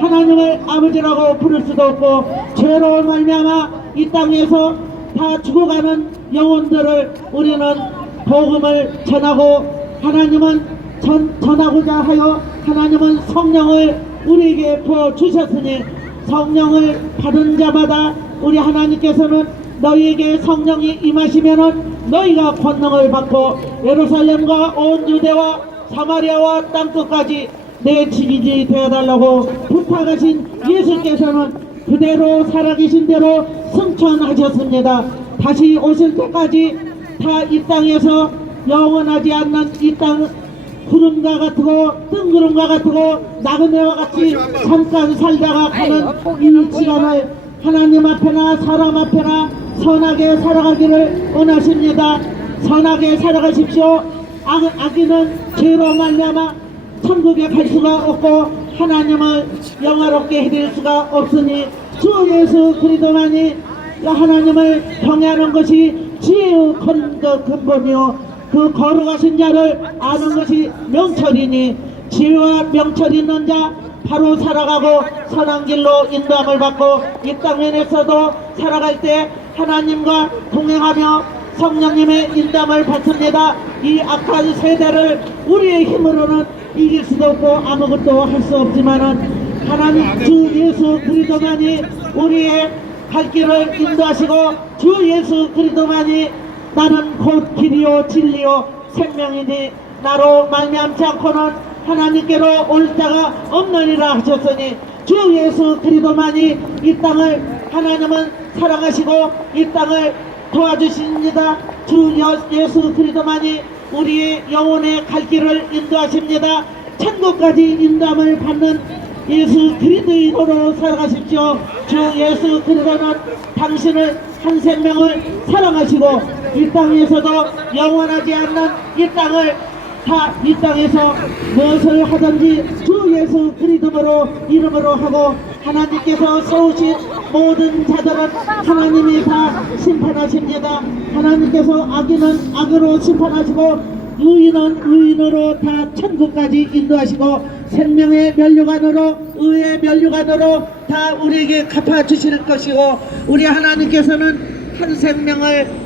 하나님을 아버지라고 부를 수도 없고 죄로 말미암아 이 땅에서 다 죽어가는 영혼들을 우리는 복음을 전하고 하나님은 전하고자 하여 하나님은 성령을 우리에게 부어주셨으니 성령을 받은 자마다 우리 하나님께서는 너희에게 성령이 임하시면은 너희가 권능을 받고 예루살렘과 온 유대와 사마리아와 땅끝까지 내 증인이 되어달라고 부탁하신 예수께서는 그대로 살아계신 대로 승천하셨습니다. 다시 오실 때까지 다 이 땅에서 영원하지 않는 이 땅 구름과 같고 뜬구름과 같고 나그네와 같이 잠깐 살다가 가는 이 시간을 하나님 앞에나 사람 앞에나 선하게 살아가기를 원하십니다. 선하게 살아가십시오. 악인은 죄로 말미암아 천국에 갈 수가 없고 하나님을 영화롭게 해드릴 수가 없으니 주 예수 그리스도만이 하나님을 경외하는 것이 지혜의 근본이요 그 거룩하신 자를 아는 것이 명철이니 지혜와 명철 있는 자 바로 살아가고 선한 길로 인도함을 받고 이 땅면에서도 살아갈 때 하나님과 동행하며 성령님의 인도함을 받습니다. 이 악한 세대를 우리의 힘으로는 이길 수도 없고 아무것도 할 수 없지만은 하나님 주 예수 그리스도만이 우리의 갈 길을 인도하시고 주 예수 그리스도만이 나는 곧 길이요 진리요 생명이니 나로 말미암지 않고는 하나님께로 올 자가 없느니라 하셨으니 주 예수 그리스도만이 이 땅을 하나님은 사랑하시고 이 땅을 도와주십니다. 주 예수 그리스도만이 우리의 영혼의 갈 길을 인도하십니다. 천국까지 인도함을 받는 예수 그리스도인으로 살아가십시오. 주 예수 그리스도는 당신을 한 생명을 사랑하시고 이 땅에서도 영원하지 않는 이 땅을 다 이 땅에서 무엇을 하든지 주 예수 그리스도로 이름으로 하고 하나님께서 세우신 모든 자들은 하나님이 다 심판하십니다. 하나님께서 악인은 악으로 심판하시고 의인은 의인으로 다 천국까지 인도하시고 생명의 면류관으로 의의 면류관으로 다 우리에게 갚아주실 것이고 우리 하나님께서는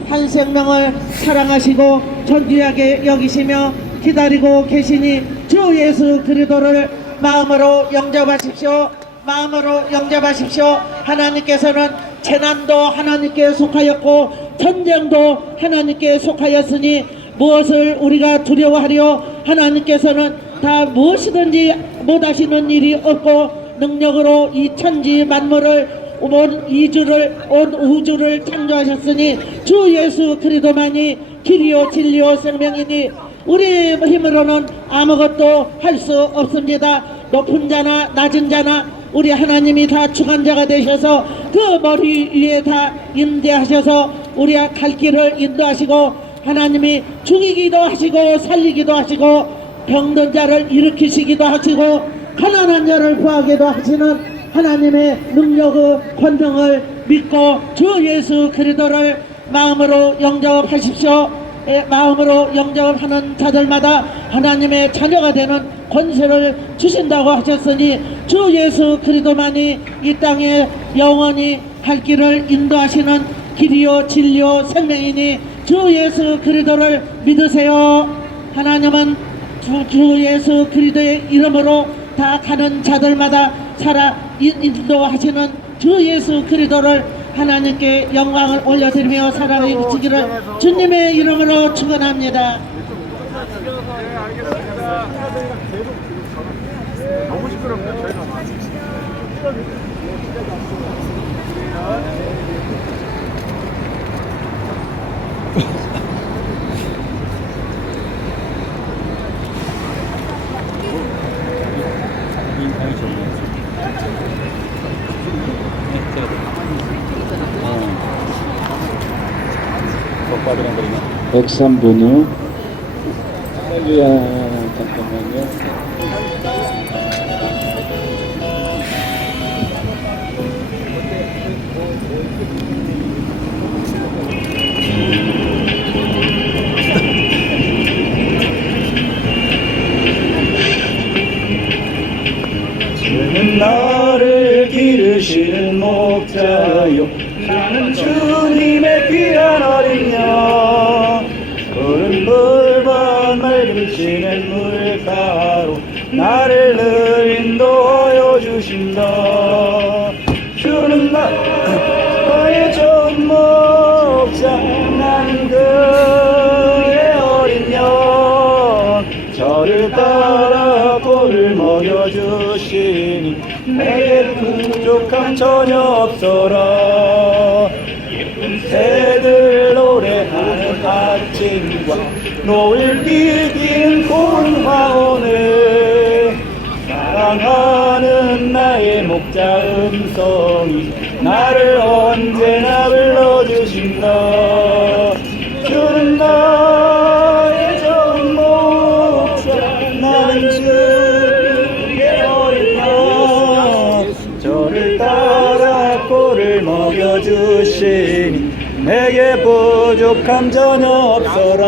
한 생명을 사랑하시고 존귀하게 여기시며 기다리고 계시니 주 예수 그리스도를 마음으로 영접하십시오. 마음으로 영접하십시오. 하나님께서는 재난도 하나님께 속하였고 전쟁도 하나님께 속하였으니 무엇을 우리가 두려워하려 하나님께서는 다 무엇이든지 못하시는 일이 없고 능력으로 이 천지 만물을 온 우주를 창조하셨으니 주 예수 그리스도만이 길이요 진리요 생명이니 우리 힘으로는 아무것도 할 수 없습니다. 높은 자나 낮은 자나 우리 하나님이 다 주관자가 되셔서 그 머리 위에 다 임재하셔서 우리 갈 길을 인도하시고 하나님이 죽이기도 하시고 살리기도 하시고 병든 자를 일으키시기도 하시고 가난한 자를 구하기도 하시는 하나님의 능력의 권능을 믿고 주 예수 그리스도를 마음으로 영접하십시오. 마음으로 영접하는 자들마다 하나님의 자녀가 되는 권세를 주신다고 하셨으니 주 예수 그리스도만이 이 땅에 영원히 갈 길을 인도하시는 길이요 진리요 생명이니 주 예수 그리스도를 믿으세요. 하나님은 주 예수 그리스도의 이름으로 다 가는 자들마다 인도하시는 주 예수 그리스도를 하나님께 영광을 올려드리며 사랑해 주시기를 주님의 이름으로 축원합니다. 너무 시끄럽네요. 저희가. 인상이 좋네요. 103분이요. 할렐루야. 잠깐만요. 주는 나를 기르시는 목자요, 나는 주님의 귀한 어린 양. 푸른 물과 맑으시는 물가로 나를 늘 인도하여 주신다. 주는 나의 좋은 목자, 나는 그의 어린 양. 저를 따라 꼴을 먹여주시니 내게 부족함 전혀 없어라. 예쁜 새들 노래하는 아침과 노을 비기는 고운 화원을 사랑하는 나의 목자 음성이 나를 언제나 불러주신다. 주는 나의 좋은 목자, 나는 주의 어린 양. 저를 따라 꼴을 먹여주시니 내게 부족함 전혀 없어라.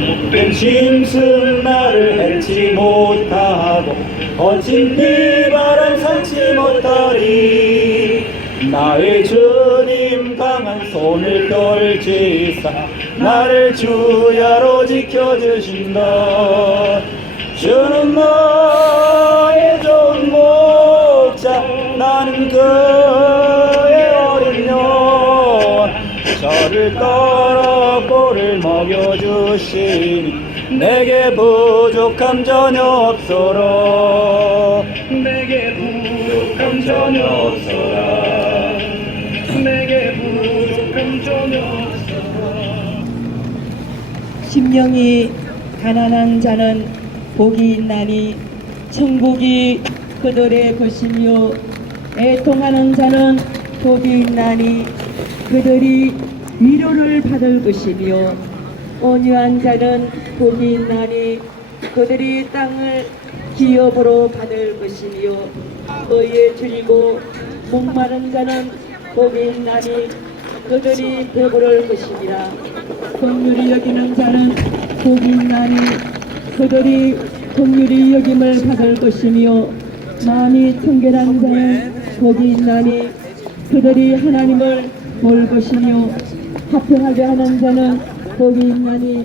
목된 짐승 나를 해치 못하고 거친 비바람 삼지 못하리. 나의 주님 강한 손을 펼치사 나를 주야로 지켜주신다. 주는 나의 좋은 목자, 나는 그의 어린 양. 저를 따라 꼴을 먹여주시니 내게 부족함 전혀 없어라. 내게 부족함 전혀 없어라. 내게 부족함 전혀 없어라. 심령이 가난한 자는 복이 있나니 천국이 그들의 것이며, 애통하는 자는 복이 있나니 그들이 위로를 받을 것이며, 온유한 자는 복이 있나니 그들이 땅을 기업으로 받을 것이며, 의에 줄이고 목마른 자는 복이 있나니 그들이 배부를 것이니라. 긍휼히 여기는 자는 복이 있나니 그들이 긍휼히 여김을 받을 것이며, 마음이 청결한 자는 복이 있나니 그들이 하나님을 볼 것이며, 화평하게 하는 자는 복이 있나니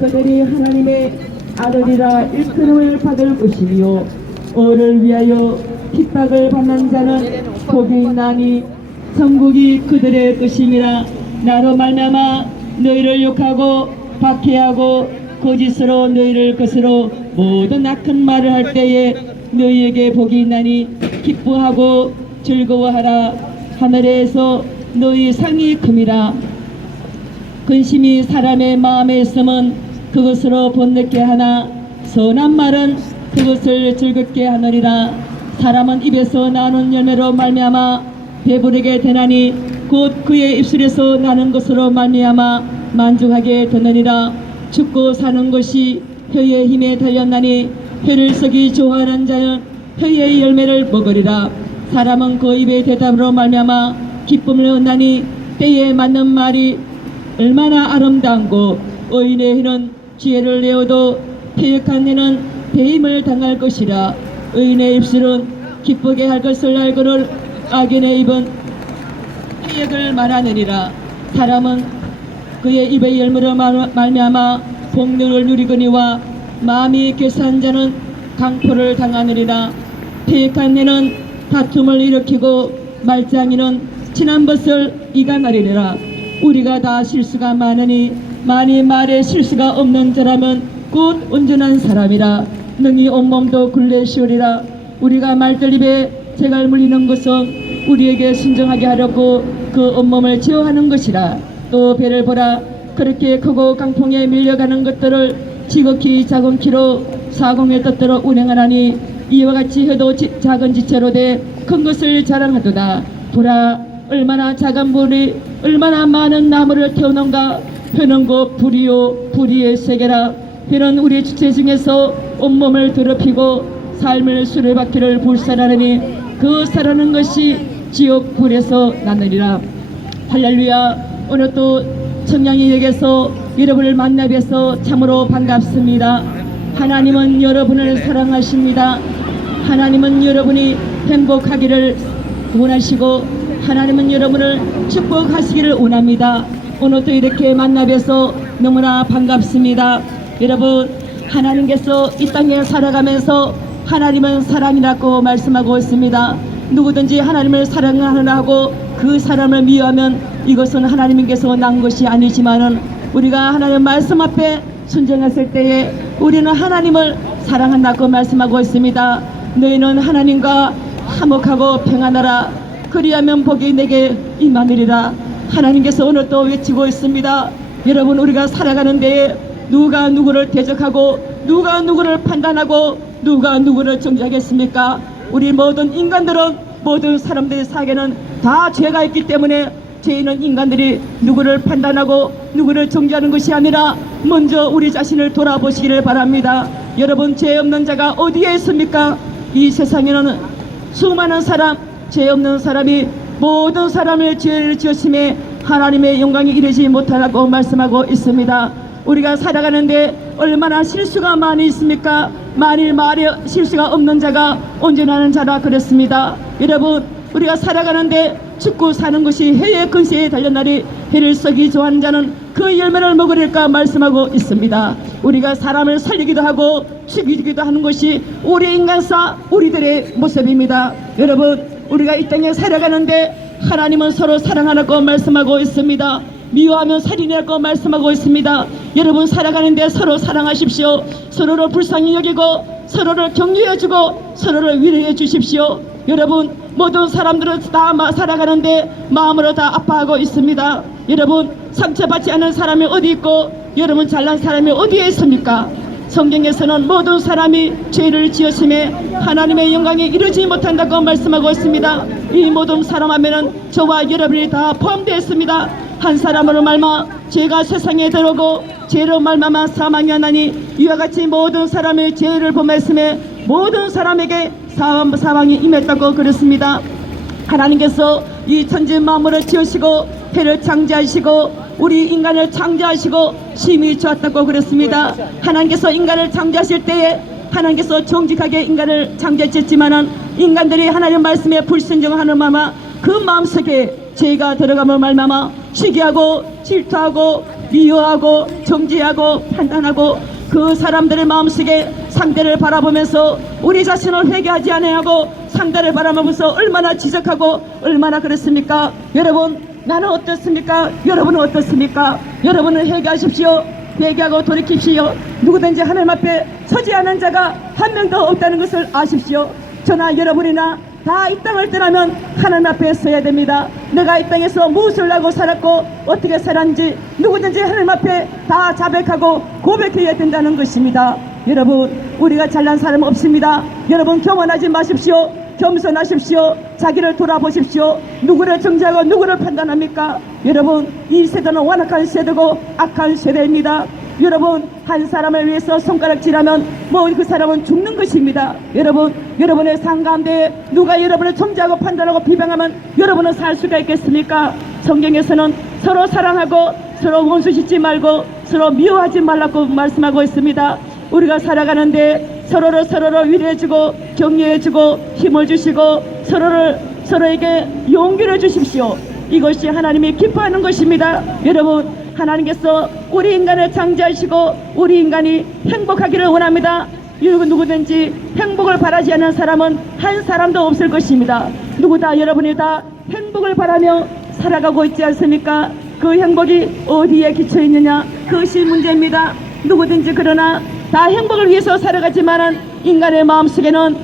그들이 하나님의 아들이라 일컬음을 받을 것이며, 어를 위하여 핍박을 받는 자는 복이 있나니 천국이 그들의 것임이라. 나로 말미암아 너희를 욕하고 박해하고 거짓으로 너희를 것으로 모든 악한 말을 할 때에 너희에게 복이 있나니 기뻐하고 즐거워하라. 하늘에서 너희 상이 큼이라. 근심이 사람의 마음에 있으면 그것으로 번뇌케 하나 선한 말은 그것을 즐겁게 하느니라. 사람은 입에서 나오는 열매로 말미암아 배부르게 되나니 곧 그의 입술에서 나는 것으로 말미암아 만족하게 되느니라. 죽고 사는 것이 혀의 힘에 달렸나니 혀를 쓰기 좋아하는 자는 혀의 열매를 먹으리라. 사람은 그 입의 대답으로 말미암아 기쁨을 얻나니 때에 맞는 말이 얼마나 아름다운고, 의인의 혀는 지혜를 내어도 패역한 이는 배임을 당할 것이라. 의인의 입술은 기쁘게 할 것을 알거늘 악인의 입은 패역을 말하느니라. 사람은 그의 입의 열매로 말미암아 복류를 누리거니와 마음이 괴사한 자는 강포를 당하느니라. 패역한 이는 다툼을 일으키고 말장이는 친한 것을 이간하리라. 우리가 다 실수가 많으니 만일 말에 실수가 없는 자라면 곧 온전한 사람이라. 능히 온몸도 굴레시오리라. 우리가 말들 입에 재갈 물리는 것은 우리에게 순종하게 하려고 그 온몸을 제어하는 것이라. 또 배를 보라. 그렇게 크고 강풍에 밀려가는 것들을 지극히 작은 키로 사공에 떠들어 운행하나니 이와 같이 해도 작은 지체로 돼 큰 것을 자랑하도다. 보라, 얼마나 작은 불이 얼마나 많은 나무를 태우는가. 회는 곧 불이요 불이의 세계라. 회는 우리 주체 중에서 온몸을 더럽히고 삶을 수레바퀴를 불살하느니 그 살아는 것이 지옥 불에서 나느니라. 할렐루야. 오늘 또 청량리역에서 여러분을 만나 뵈서 참으로 반갑습니다. 하나님은 여러분을 사랑하십니다. 하나님은 여러분이 행복하기를 원하시고 하나님은 여러분을 축복하시기를 원합니다. 오늘도 이렇게 만나 뵈서 너무나 반갑습니다. 여러분, 하나님께서 이 땅에 살아가면서 하나님은 사랑이라고 말씀하고 있습니다. 누구든지 하나님을 사랑하고 그 사람을 미워하면 이것은 하나님께서 난 것이 아니지만은 우리가 하나님 말씀 앞에 순종했을 때에 우리는 하나님을 사랑한다고 말씀하고 있습니다. 너희는 하나님과 화목하고 평안하라. 그리하면 복이 내게 임하느리라. 하나님께서 오늘 또 외치고 있습니다. 여러분, 우리가 살아가는 데에 누가 누구를 대적하고 누가 누구를 판단하고 누가 누구를 정죄하겠습니까? 우리 모든 인간들은 모든 사람들의 사계는 다 죄가 있기 때문에 죄인은 인간들이 누구를 판단하고 누구를 정죄하는 것이 아니라 먼저 우리 자신을 돌아보시기를 바랍니다. 여러분, 죄 없는 자가 어디에 있습니까? 이 세상에는 수많은 사람, 죄 없는 사람이 모든 사람의 죄를 지었음에 하나님의 영광이 이르지 못하라고 말씀하고 있습니다. 우리가 살아가는데 얼마나 실수가 많이 있습니까? 만일 말에 실수가 없는 자가 온전하는 자라 그랬습니다. 여러분, 우리가 살아가는데 죽고 사는 것이 해의 근세에 달렸나니 해를 썩이 좋아하는 자는 그 열매를 먹으리까 말씀하고 있습니다. 우리가 사람을 살리기도 하고 죽이기도 하는 것이 우리 인간사 우리들의 모습입니다. 여러분, 우리가 이 땅에 살아가는데 하나님은 서로 사랑하라고 말씀하고 있습니다. 미워하면 살인이라고 말씀하고 있습니다. 여러분, 살아가는데 서로 사랑하십시오. 서로를 불쌍히 여기고 서로를 격려해주고 서로를 위로해 주십시오. 여러분, 모든 사람들은 다 살아가는데 마음으로 다 아파하고 있습니다. 여러분, 상처받지 않은 사람이 어디 있고 여러분 잘난 사람이 어디에 있습니까? 성경에서는 모든 사람이 죄를 지었음에 하나님의 영광에 이르지 못한다고 말씀하고 있습니다. 이 모든 사람 하면은 저와 여러분이 다 포함되어 있습니다. 한 사람으로 말마 죄가 세상에 들어오고 죄로 말마마 사망이 하나니 이와 같이 모든 사람의 죄를 범했음에 모든 사람에게 사망이 임했다고 그랬습니다. 하나님께서 이 천지 만물을 지으시고 해를 창조하시고 우리 인간을 창조하시고 심히 좋았다고 그랬습니다. 하나님께서 인간을 창조하실 때에 하나님께서 정직하게 인간을 창조하셨지만은 인간들이 하나님 말씀에 불순종하는 마마 그 마음속에 죄가 들어가면 말마마 시기하고 질투하고 미워하고 정죄하고 판단하고 그 사람들의 마음속에 상대를 바라보면서 우리 자신을 회개하지 아니하고 상대를 바라보면서 얼마나 지적하고 얼마나 그랬습니까? 여러분, 나는 어떻습니까? 여러분은 어떻습니까? 여러분은 회개하십시오. 회개하고 돌이키십시오. 누구든지 하나님 앞에 서지 않은 자가 한 명도 없다는 것을 아십시오. 저나 여러분이나 다 이 땅을 떠나면 하나님 앞에 서야 됩니다. 내가 이 땅에서 무엇을 하고 살았고 어떻게 살았는지 누구든지 하나님 앞에 다 자백하고 고백해야 된다는 것입니다. 여러분, 우리가 잘난 사람 없습니다. 여러분, 교만하지 마십시오. 겸손하십시오. 자기를 돌아보십시오. 누구를 정죄하고 누구를 판단합니까? 여러분, 이 세대는 완악한 세대고 악한 세대입니다. 여러분, 한 사람을 위해서 손가락질하면 뭐 그 사람은 죽는 것입니다. 여러분, 여러분의 삶 가운데 누가 여러분을 정죄하고 판단하고 비방하면 여러분은 살 수가 있겠습니까? 성경에서는 서로 사랑하고 서로 원수 짓지 말고 서로 미워하지 말라고 말씀하고 있습니다. 우리가 살아가는데 서로를 위로해주고 격려해주고 힘을 주시고 서로에게 용기를 주십시오. 이것이 하나님이 기뻐하는 것입니다. 여러분, 하나님께서 우리 인간을 창조하시고 우리 인간이 행복하기를 원합니다. 누구든지 행복을 바라지 않는 사람은 한 사람도 없을 것입니다. 누구 다 여러분이 다 행복을 바라며 살아가고 있지 않습니까? 그 행복이 어디에 기초 있느냐, 그것이 문제입니다. 누구든지 그러나 다 행복을 위해서 살아가지만은 인간의 마음속에는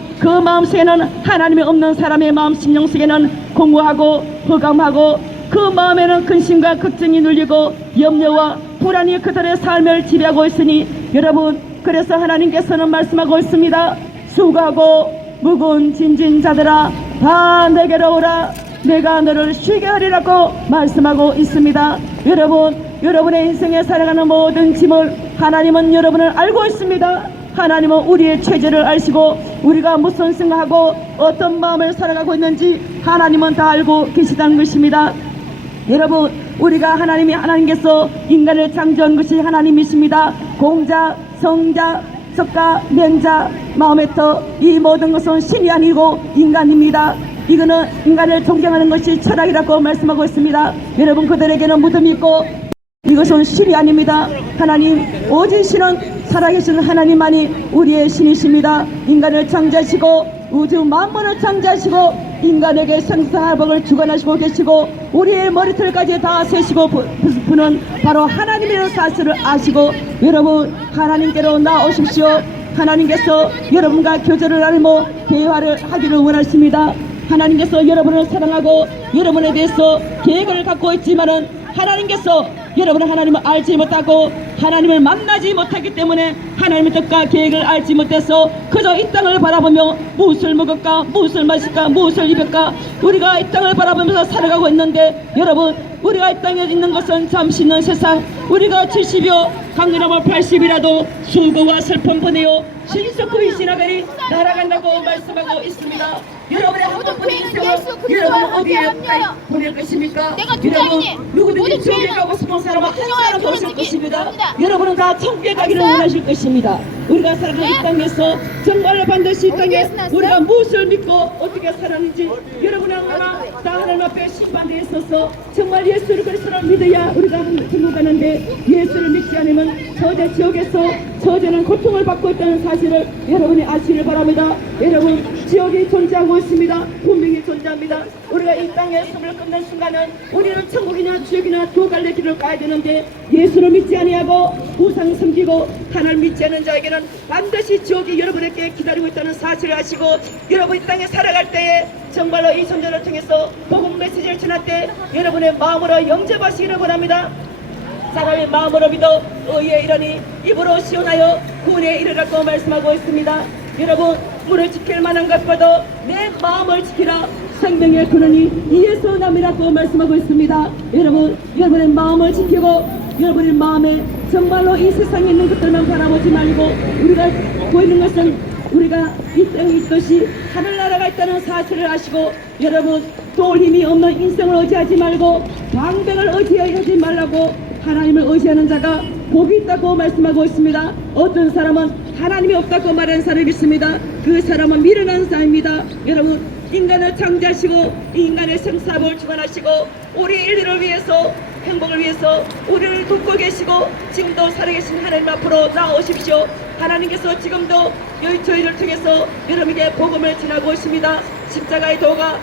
하나님이 없는 사람의 마음 심령 속에는 공허하고 허감하고 그 마음에는 근심과 걱정이 눌리고 염려와 불안이 그들의 삶을 지배하고 있으니 여러분, 그래서 하나님께서는 말씀하고 있습니다. 수고하고 무거운 짐진 자들아 다 내게로 오라, 내가 너를 쉬게 하리라고 말씀하고 있습니다. 여러분, 여러분의 인생에 살아가는 모든 짐을 하나님은 여러분을 알고 있습니다. 하나님은 우리의 체질을 아시고 우리가 무슨 생각하고 어떤 마음을 살아가고 있는지 하나님은 다 알고 계시다는 것입니다. 여러분, 우리가 하나님께서 인간을 창조한 것이 하나님이십니다. 공자, 성자, 석가, 명자, 마호메터, 이 모든 것은 신이 아니고 인간입니다. 이거는 인간을 존경하는 것이 철학이라고 말씀하고 있습니다. 여러분, 그들에게는 무덤이 있고 이것은 신이 아닙니다. 하나님, 오직 신은 살아계신 하나님만이 우리의 신이십니다. 인간을 창조하시고 우주 만물을 창조하시고 인간에게 생사화복을 주관하시고 계시고 우리의 머리털까지 다 세시고 부는 바로 하나님이라는 사실을 아시고 여러분, 하나님께로 나오십시오. 하나님께서 여러분과 교제를 나누고 대화를 하기를 원하십니다. 하나님께서 여러분을 사랑하고 여러분에 대해서 계획을 갖고 있지만은 하나님께서 여러분은 하나님을 알지 못하고 하나님을 만나지 못하기 때문에 하나님의 뜻과 계획을 알지 못해서 그저 이 땅을 바라보며 무엇을 먹을까, 무엇을 마실까, 무엇을 입을까, 우리가 이 땅을 바라보면서 살아가고 있는데 여러분, 우리가 이 땅에 있는 것은 잠시 있는 세상, 우리가 70이요 강건하면 80이라도 수고와 슬픔뿐이요 신속히 지나가니 날아간다고 말씀하고 있습니다. 여러분의 한 번뿐인 인생을 여러분 어디에 보낼 것입니까? 여러분, 누구든지 지옥에 가고 싶은 사람은 한 사람 오실 것입니다. 여러분은 다 천국에 가기를 원하실 것입니다. 우리가 살아가는 이 땅에서 정말로 반드시 이 땅에 우리가 무엇을 믿고 어떻게 살았는지 여러분의 하나 다 하나님 앞에 심판대에 있어서 정말 예수를 그리스도를 믿어야 우리가 천국 가는데 예수를 믿지 않으면 저제 지옥에서 저제는 고통을 받고 있다는 사실을 여러분이 아시기를 바랍니다. 여러분, 지옥이 존재하고 있습니다. 분명히 존재합니다. 우리가 이 땅에 숨을 끊는 순간은 우리는 천국이나 지옥이나 두 갈래 길을 가야 되는데 예수를 믿지 아니하고 우상 섬기고 하나님 믿지 않는 자에게는 반드시 지옥이 여러분에게 기다리고 있다는 사실을 아시고 여러분 이 땅에 살아갈 때에 정말로 이 선전을 통해서 복음 메시지를 전할 때 여러분의 마음으로 영접하시기를 원합니다. 사람의 마음으로 믿어 의에 이르니 입으로 시원하여 구원에 이르라고 말씀하고 있습니다. 여러분, 물을 지킬 만한 것보다 내 마음을 지키라, 생명의 근원이 이에서 남이라고 말씀하고 있습니다. 여러분, 여러분의 마음을 지키고 여러분의 마음에 정말로 이 세상에 있는 것들만 바라보지 말고 우리가 보이는 것은 우리가 이 땅에 있듯이 하늘나라가 있다는 사실을 아시고 여러분, 도울 힘이 없는 인생을 의지하지 말고 방백을 의지하지 말라고 하나님을 의지하는 자가 복이 있다고 말씀하고 있습니다. 어떤 사람은 하나님이 없다고 말하는 사람이 있습니다. 그 사람은 미련한 사람입니다. 여러분, 인간을 창조하시고 인간의 생사를 주관하시고 우리 인류를 위해서 행복을 위해서 우리를 돕고 계시고 지금도 살아계신 하나님 앞으로 나오십시오. 하나님께서 지금도 저희를 통해서 여러분에게 복음을 전하고 있습니다. 십자가의 도가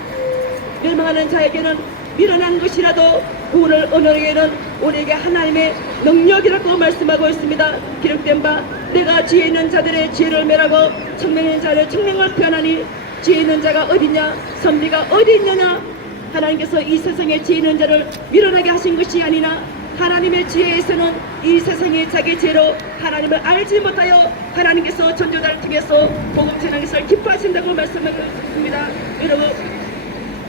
멸망하는 자에게는 미련한 것이라도 구원을 얻는에게는 우리에게 하나님의 능력이라고 말씀하고 있습니다. 기록된 바 내가 지혜 있는 자들의 지혜를 멸하고 청명 있는 자들의 청명을 표현하니 지혜 있는 자가 어디냐, 선비가 어디 있느냐. 하나님께서 이 세상에 지혜 있는 자를 밀어나게 하신 것이 아니라 하나님의 지혜에서는 이 세상의 자기 지혜로 하나님을 알지 못하여 하나님께서 전도자를 통해서 복음 전하는 것을 기뻐하신다고 말씀하고 있습니다. 여러분,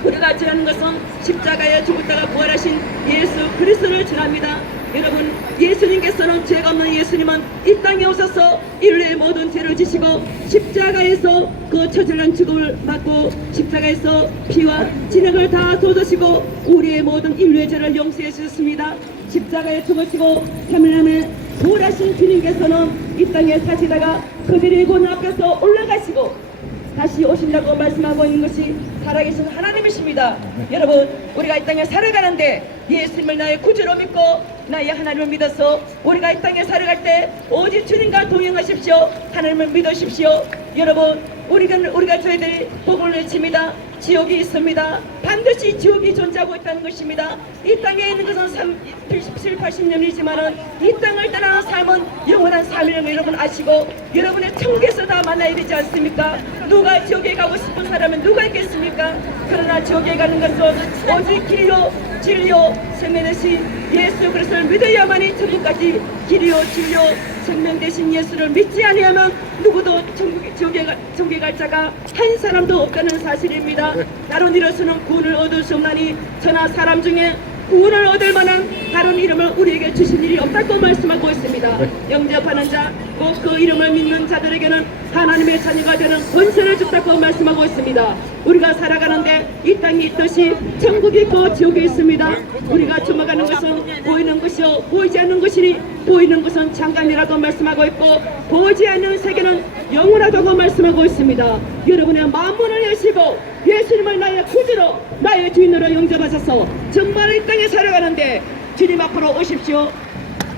우리가 전하는 것은 십자가에 죽었다가 부활하신 예수 그리스도를 전합니다. 여러분, 예수님께서는 죄가 없는 예수님은 이 땅에 오셔서 인류의 모든 죄를 지시고 십자가에서 그 처절한 죽음을 받고 십자가에서 피와 진액을 다 쏟으시고 우리의 모든 인류의 죄를 용서해 주셨습니다. 십자가에 죽으시고 3일 만에 부활하신 주님께서는 이 땅에 사시다가 그들의 군 앞에서 올라가시고 다시 오신다고 말씀하고 있는 것이 살아계신 하나님이십니다. 여러분, 우리가 이 땅에 살아가는데 예수님을 나의 구주로 믿고 나의 하나님을 믿어서 우리가 이 땅에 살아갈 때 오직 주님과 동행하십시오. 하나님을 믿으십시오. 여러분, 우리가 저희들이 복음을 외칩니다. 지옥이 있습니다. 반드시 지옥이 존재하고 있다는 것입니다. 이 땅에 있는 것은 70, 80년이지만은 이 땅을 떠나는 삶은 영원한 삶이라는 걸 여러분 아시고 여러분의 천국에서 다 만나야 되지 않습니까? 누가 지옥에 가고 싶은 사람은 누가 있겠습니까? 그러나 지옥에 가는 것은 오직 길로 진리요 생명 되신 예수 그리스도를 믿어야만이 천국까지 길이요 진리요 생명 되신 예수를 믿지 아니하면 누구도 천국에 갈 자가 한 사람도 없다는 사실입니다. 다른 이로서는 구원을 얻을 수 없나니 저나 사람 중에 구원을 얻을 만한 다른 이름을 우리에게 주신 일이 없다고 말씀하고 있습니다. 영접하는 자, 곧 그 이름을 믿는 자들에게는 하나님의 자녀가 되는 권세를 줬다고 말씀하고 있습니다. 우리가 살아가는데 이 땅이 있듯이 천국이 있고 지옥이 있습니다. 우리가 주목하는 것은 보이는 것이요 보이지 않는 것이니 보이는 것은 잠깐이라고 말씀하고 있고 보이지 않는 세계는 영원하다고 말씀하고 있습니다. 여러분의 마음문을 여시고 예수님을 나의 구주로 나의 주인으로 영접하셔서 정말 이 땅에 살아가는데 주님 앞으로 오십시오.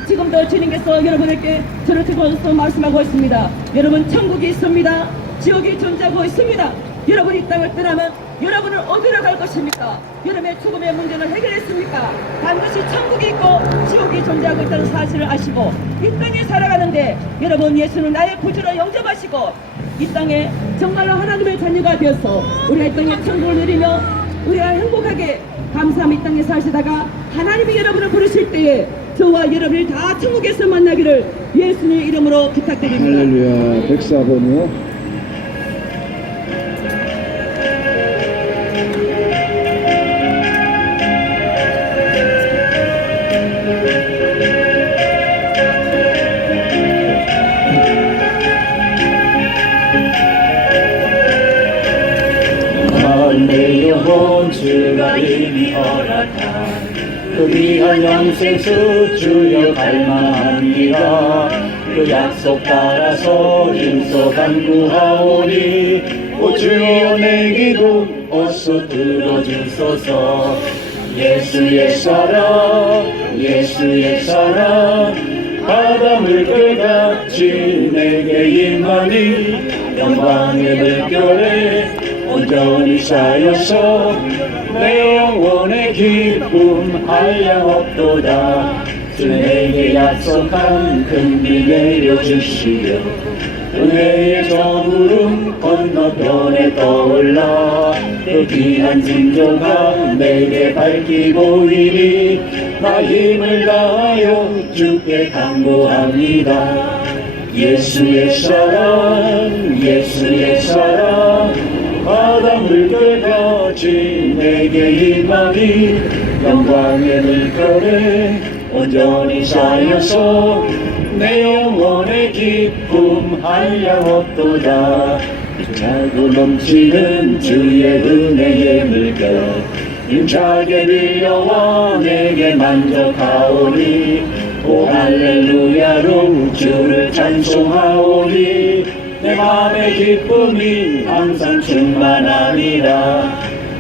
지금도 주님께서 여러분에게 저를 통해서 말씀하고 있습니다. 여러분 천국이 있습니다. 지옥이 존재하고 있습니다. 여러분이 이 땅을 떠나면 여러분을 어디로 갈 것입니까? 여러분의 죽음의 문제는 해결했습니까? 반드시 천국이 있고 지옥이 존재하고 있다는 사실을 아시고 이 땅에 살아가는데 여러분 예수는 나의 구주로 영접하시고 이 땅에 정말로 하나님의 자녀가 되어서 우리가 이 땅에 천국을 누리며 우리가 행복하게 감사하며 이 땅에 사시다가 하나님이 여러분을 부르실 때에 저와 여러분을 다 천국에서 만나기를 예수님의 이름으로 부탁드립니다. 할렐루야. 104번이요. 내 영혼 주가 이미 허락한 그 귀한 영생수 주여 갈망합니다. 그 약속 따라서 힘써 간구하오니 오 주여 내 기도 어서 들어주소서. 예수의 사랑 예수의 사랑 바다 물결같이 내게 임하니 영광의 물결에 온전히 쌓여서 내 영혼의 기쁨 한량 없도다. 주 내게 약속한 금비 내려주시려 은혜의 저구름 건너편에 떠올라 그 귀한 징조가 내게 밝히 보이니 나 힘을 다하여 주께 간구합니다. 예수의 사랑 예수의 사랑 바다 물결같이 내게 임하니 영광의 물결에 온전히 쌓여서 내 영혼의 기쁨 한량 없도다. 차고 넘치는 주의 은혜의 물결 힘차게 밀려와 내게 만족하오니 오 할렐루야로 주를 찬송하오니 내 맘의 기쁨이 항상 충만하리라.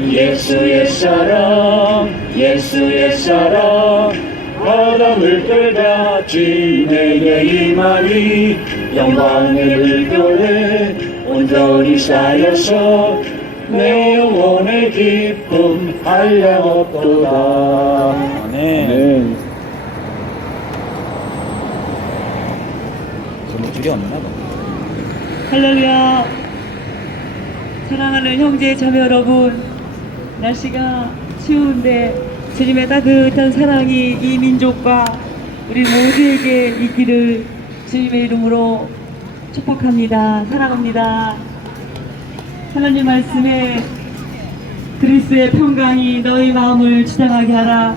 예수의 사랑 예수의 사랑 바다 물결같이 내게 임하니 영광의 물결에 온전히 쌓여서 내 영혼의 기쁨 한량 없도다. 아멘. 줄이 없나 봐. 할렐루야. 사랑하는 형제 자매 여러분, 날씨가 추운데 주님의 따뜻한 사랑이 이 민족과 우리 모두에게 있기를 주님의 이름으로 축복합니다. 사랑합니다. 하나님 말씀에 그리스도의 평강이 너희 마음을 주장하게 하라.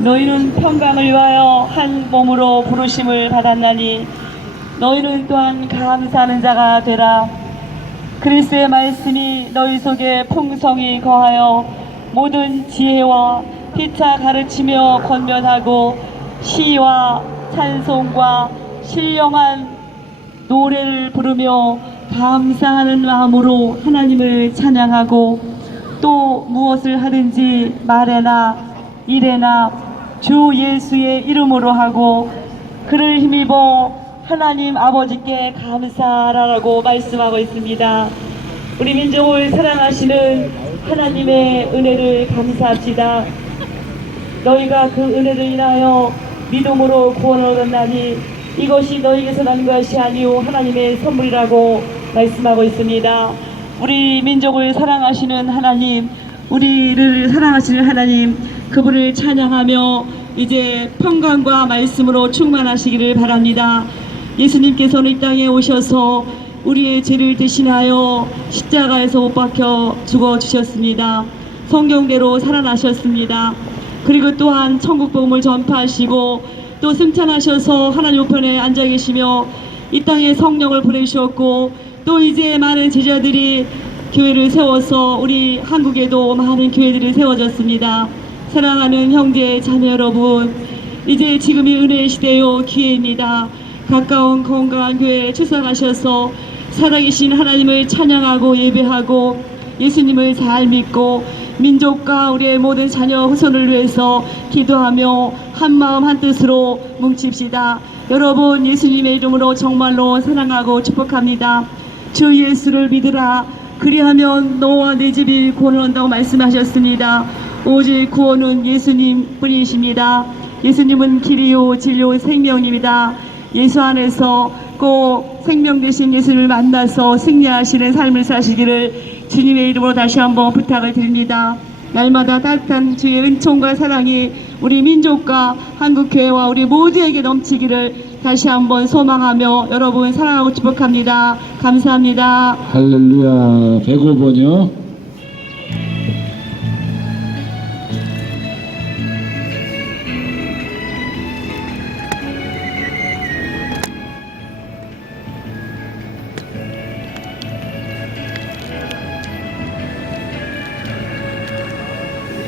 너희는 평강을 위하여 한 몸으로 부르심을 받았나니 너희는 또한 감사하는 자가 되라. 그리스도의 말씀이 너희 속에 풍성히 거하여 모든 지혜와 피차 가르치며 권면하고 시와 찬송과 신령한 노래를 부르며 감사하는 마음으로 하나님을 찬양하고 또 무엇을 하든지 말에나 일에나 주 예수의 이름으로 하고 그를 힘입어 하나님 아버지께 감사하라고 말씀하고 있습니다. 우리 민족을 사랑하시는 하나님의 은혜를 감사합시다. 너희가 그 은혜를 인하여 믿음으로 구원을 얻었나니 이것이 너희에게서 난 것이 아니오 하나님의 선물이라고 말씀하고 있습니다. 우리 민족을 사랑하시는 하나님, 우리를 사랑하시는 하나님, 그분을 찬양하며 이제 평강과 말씀으로 충만하시기를 바랍니다. 예수님께서는 이 땅에 오셔서 우리의 죄를 대신하여 십자가에서 못 박혀 죽어주셨습니다. 성경대로 살아나셨습니다. 그리고 또한 천국 복음을 전파하시고 또 승천하셔서 하나님 우편에 앉아 계시며 이 땅에 성령을 보내주셨고 또 이제 많은 제자들이 교회를 세워서 우리 한국에도 많은 교회들이 세워졌습니다. 사랑하는 형제 자매 여러분, 이제 지금이 은혜의 시대요 기회입니다. 가까운 건강한 교회에 출석하셔서 살아계신 하나님을 찬양하고 예배하고 예수님을 잘 믿고 민족과 우리의 모든 자녀 후손을 위해서 기도하며 한마음 한뜻으로 뭉칩시다. 여러분, 예수님의 이름으로 정말로 사랑하고 축복합니다. 주 예수를 믿으라. 그리하면 너와 내 집이 구원을 얻는다고 말씀하셨습니다. 오직 구원은 예수님 뿐이십니다. 예수님은 길이요 진리요 생명입니다. 예수 안에서 꼭 생명 되신 예수를 만나서 승리하시는 삶을 사시기를 주님의 이름으로 다시 한번 부탁을 드립니다. 날마다 따뜻한 주의 은총과 사랑이 우리 민족과 한국교회와 우리 모두에게 넘치기를 다시 한번 소망하며 여러분 사랑하고 축복합니다. 감사합니다. 할렐루야. 105번이요.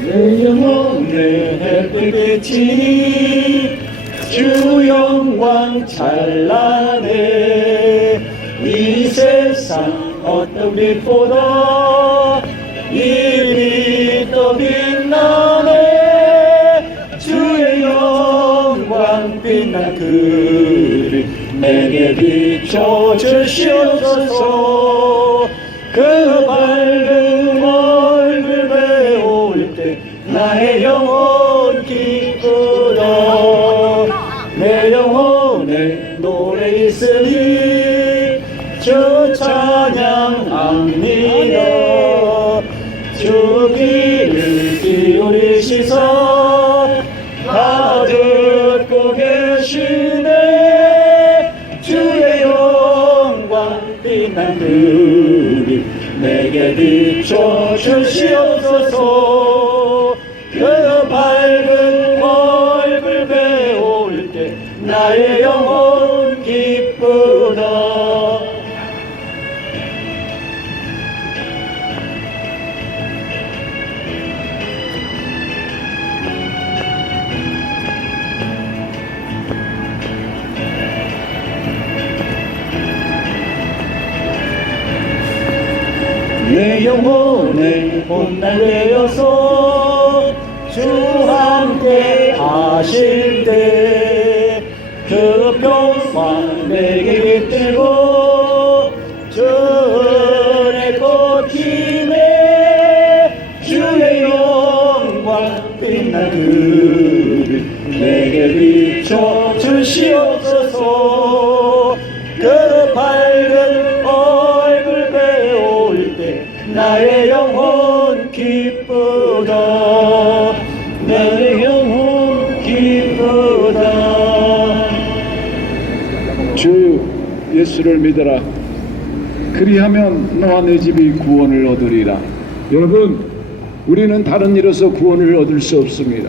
내 영혼의 햇빛이 주 영광 찬란해. 이 세상 어떤 빛보다 이 빛 더 빛나네. 주의 영광 빛난 그를 내게 비춰 주시옵소서. 그 밝은 얼굴 배울 때 나의 영혼 기쁘다. 내 영혼에 노래 있으니 주 찬양합니다. 주 귀를 기울이시사 다 듣고 계시네. 주의 영광 빛난 그를 내게 비춰 주시옵소서. 그 밝은 얼굴 배울 때 나의 영혼 기쁘다. 내 영혼의 봄날 되어서 주 함께 하실 때 그 평강 내게 깃들고 주의 꽃임에 주의 영광 빛난 그를 내게 비춰 주시옵소서. 그 밝은 얼굴 배울 때 나의 영혼 기쁘다. 내 영혼 기쁘다. 주 예수를 믿어라. 그리하면 너와 내 집이 구원을 얻으리라. 여러분, 우리는 다른 일에서 구원을 얻을 수 없습니다.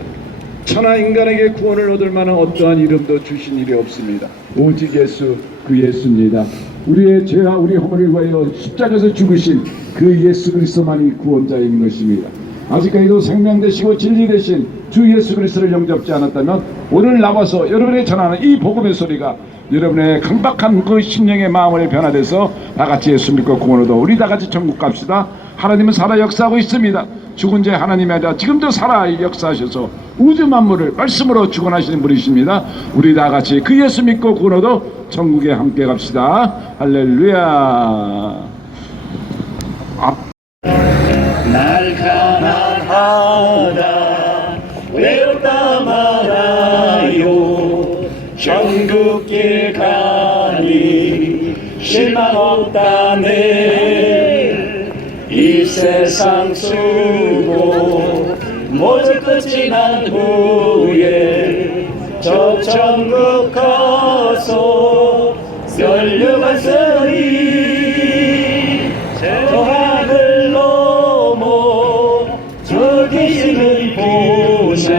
천하 인간에게 구원을 얻을 만한 어떠한 이름도 주신 일이 없습니다. 오직 예수, 그 예수입니다. 우리의 죄와 우리 허물을 위하여 십자가에서 죽으신 그 예수 그리스도만이 구원자인 것입니다. 아직까지도 생명 되시고 진리 되신 주 예수 그리스도를 영접지 않았다면 오늘 나와서 여러분의 전하는 이 복음의 소리가 여러분의 강박한 그 심령의 마음을 변화돼서 다같이 예수 믿고 구원 얻어 우리 다같이 천국 갑시다. 하나님은 살아 역사하고 있습니다. 죽은 자 하나님이 아니라 지금도 살아 역사하셔서 우주 만물을 말씀으로 주관하시는 분이십니다. 우리 다같이 그 예수 믿고 구원 얻어 천국에 함께 갑시다. 할렐루야. 날 가난하다 외롭다 말아요. 천국길 가니 실망 없다네. 이 세상 쓰고 모두 끝 지난 후에 저 천국 가서 멸류관서리 저 하늘 넘어 저 계시는 곳에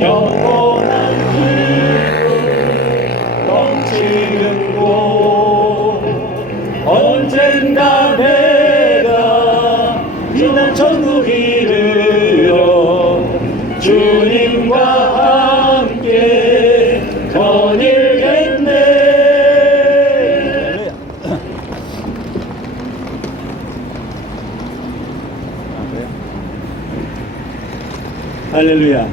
영원한 기쁨 넘치는 곳 언젠가 내가 지난 천국 이르러 주님과 함께 거닐겠네. 할렐루야.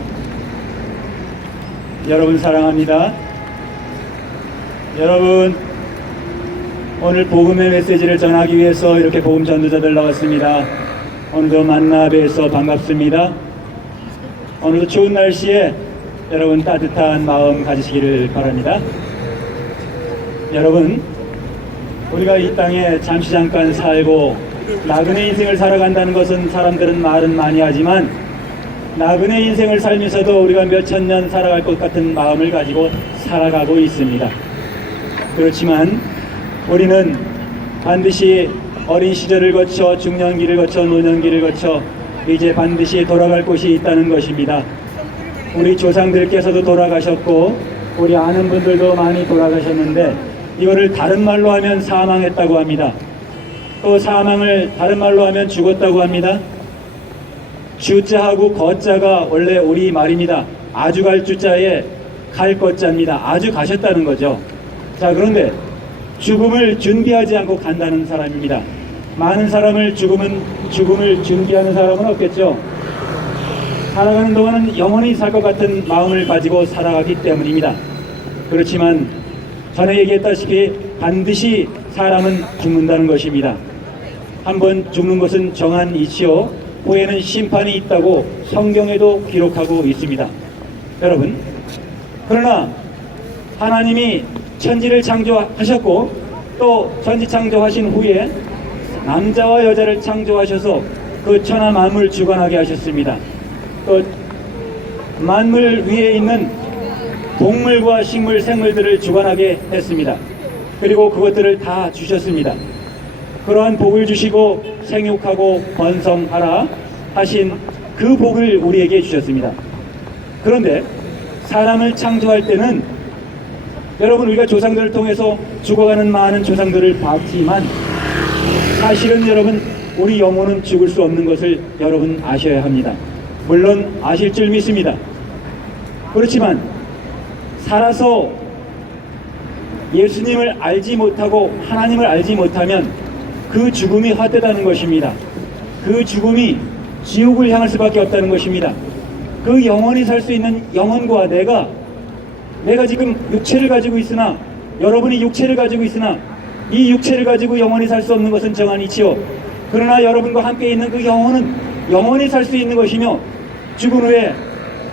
여러분 사랑합니다. 여러분, 오늘 복음의 메시지를 전하기 위해서 이렇게 복음 전도자들 나왔습니다. 오늘도 만나 뵈서 반갑습니다. 오늘도 추운 날씨에 여러분 따뜻한 마음 가지시기를 바랍니다. 여러분, 우리가 이 땅에 잠시 잠깐 살고 나그네 인생을 살아간다는 것은 사람들은 말은 많이 하지만 나그네 인생을 살면서도 우리가 몇천 년 살아갈 것 같은 마음을 가지고 살아가고 있습니다. 그렇지만 우리는 반드시 어린 시절을 거쳐 중년기를 거쳐 노년기를 거쳐 이제 반드시 돌아갈 곳이 있다는 것입니다. 우리 조상들께서도 돌아가셨고 우리 아는 분들도 많이 돌아가셨는데 이거를 다른 말로 하면 사망했다고 합니다. 또 사망을 다른 말로 하면 죽었다고 합니다. 주자하고 거자가 원래 우리 말입니다. 아주 갈 주자에 갈 거자입니다. 아주 가셨다는 거죠. 자, 그런데 죽음을 준비하지 않고 간다는 사람입니다. 많은 사람을 죽음을 준비하는 사람은 없겠죠. 살아가는 동안은 영원히 살 것 같은 마음을 가지고 살아가기 때문입니다. 그렇지만 전에 얘기했다시피 반드시 사람은 죽는다는 것입니다. 한번 죽는 것은 정한 이치요 후에는 심판이 있다고 성경에도 기록하고 있습니다. 여러분, 그러나 하나님이 천지를 창조하셨고 또 천지 창조하신 후에 남자와 여자를 창조하셔서 그 천하 만물 주관하게 하셨습니다. 또 만물 위에 있는 동물과 식물, 생물들을 주관하게 했습니다. 그리고 그것들을 다 주셨습니다. 그러한 복을 주시고 생육하고 번성하라 하신 그 복을 우리에게 주셨습니다. 그런데 사람을 창조할 때는 여러분, 우리가 조상들을 통해서 죽어가는 많은 조상들을 봤지만 사실은 여러분, 우리 영혼은 죽을 수 없는 것을 여러분 아셔야 합니다. 물론 아실 줄 믿습니다. 그렇지만 살아서 예수님을 알지 못하고 하나님을 알지 못하면 그 죽음이 헛되다는 것입니다. 그 죽음이 지옥을 향할 수밖에 없다는 것입니다. 그 영원히 살 수 있는 영혼과 내가 지금 육체를 가지고 있으나 여러분이 육체를 가지고 있으나 이 육체를 가지고 영원히 살 수 없는 것은 정한 이치요 그러나 여러분과 함께 있는 그 영혼은 영원히 살 수 있는 것이며 죽은 후에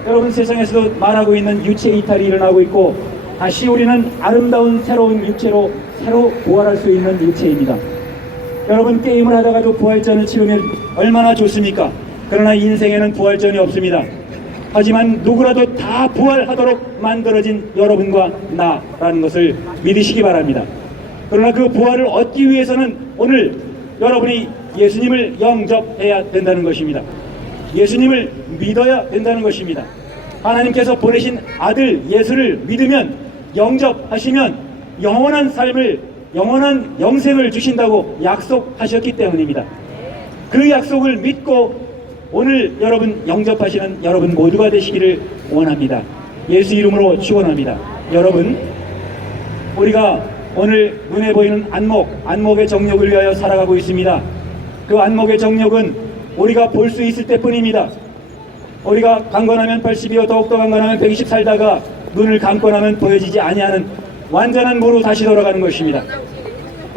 여러분 세상에서도 말하고 있는 유체 이탈이 일어나고 있고 다시 우리는 아름다운 새로운 육체로 새로 부활할 수 있는 육체입니다. 여러분, 게임을 하다가도 부활전을 치르면 얼마나 좋습니까? 그러나 인생에는 부활전이 없습니다. 하지만 누구라도 다 부활하도록 만들어진 여러분과 나라는 것을 믿으시기 바랍니다. 그러나 그 부활을 얻기 위해서는 오늘 여러분이 예수님을 영접해야 된다는 것입니다. 예수님을 믿어야 된다는 것입니다. 하나님께서 보내신 아들 예수를 믿으면 영접하시면 영원한 삶을, 영원한 영생을 주신다고 약속하셨기 때문입니다. 그 약속을 믿고 오늘 여러분 영접하시는 여러분 모두가 되시기를 원합니다. 예수 이름으로 축원합니다. 여러분, 우리가 오늘 눈에 보이는 안목의 정욕을 위하여 살아가고 있습니다. 그 안목의 정욕은 우리가 볼 수 있을 때뿐입니다. 우리가 강건하면 80이요 더욱더 강건하면 120 살다가 눈을 감고 나면 보여지지 아니하는 완전한 무로 다시 돌아가는 것입니다.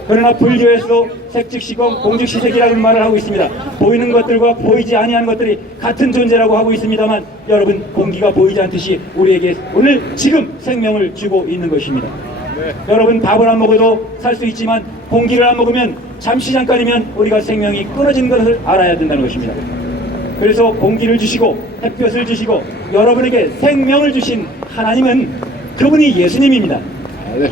그러나 불교에서 색즉시공 공즉시색이라는 말을 하고 있습니다. 보이는 것들과 보이지 아니하는 것들이 같은 존재라고 하고 있습니다만 여러분, 공기가 보이지 않듯이 우리에게 오늘 지금 생명을 주고 있는 것입니다. 여러분, 밥을 안 먹어도 살 수 있지만 공기를 안 먹으면 잠시 잠깐이면 우리가 생명이 끊어진 것을 알아야 된다는 것입니다. 그래서 공기를 주시고 햇볕을 주시고 여러분에게 생명을 주신 하나님은 그분이 예수님입니다.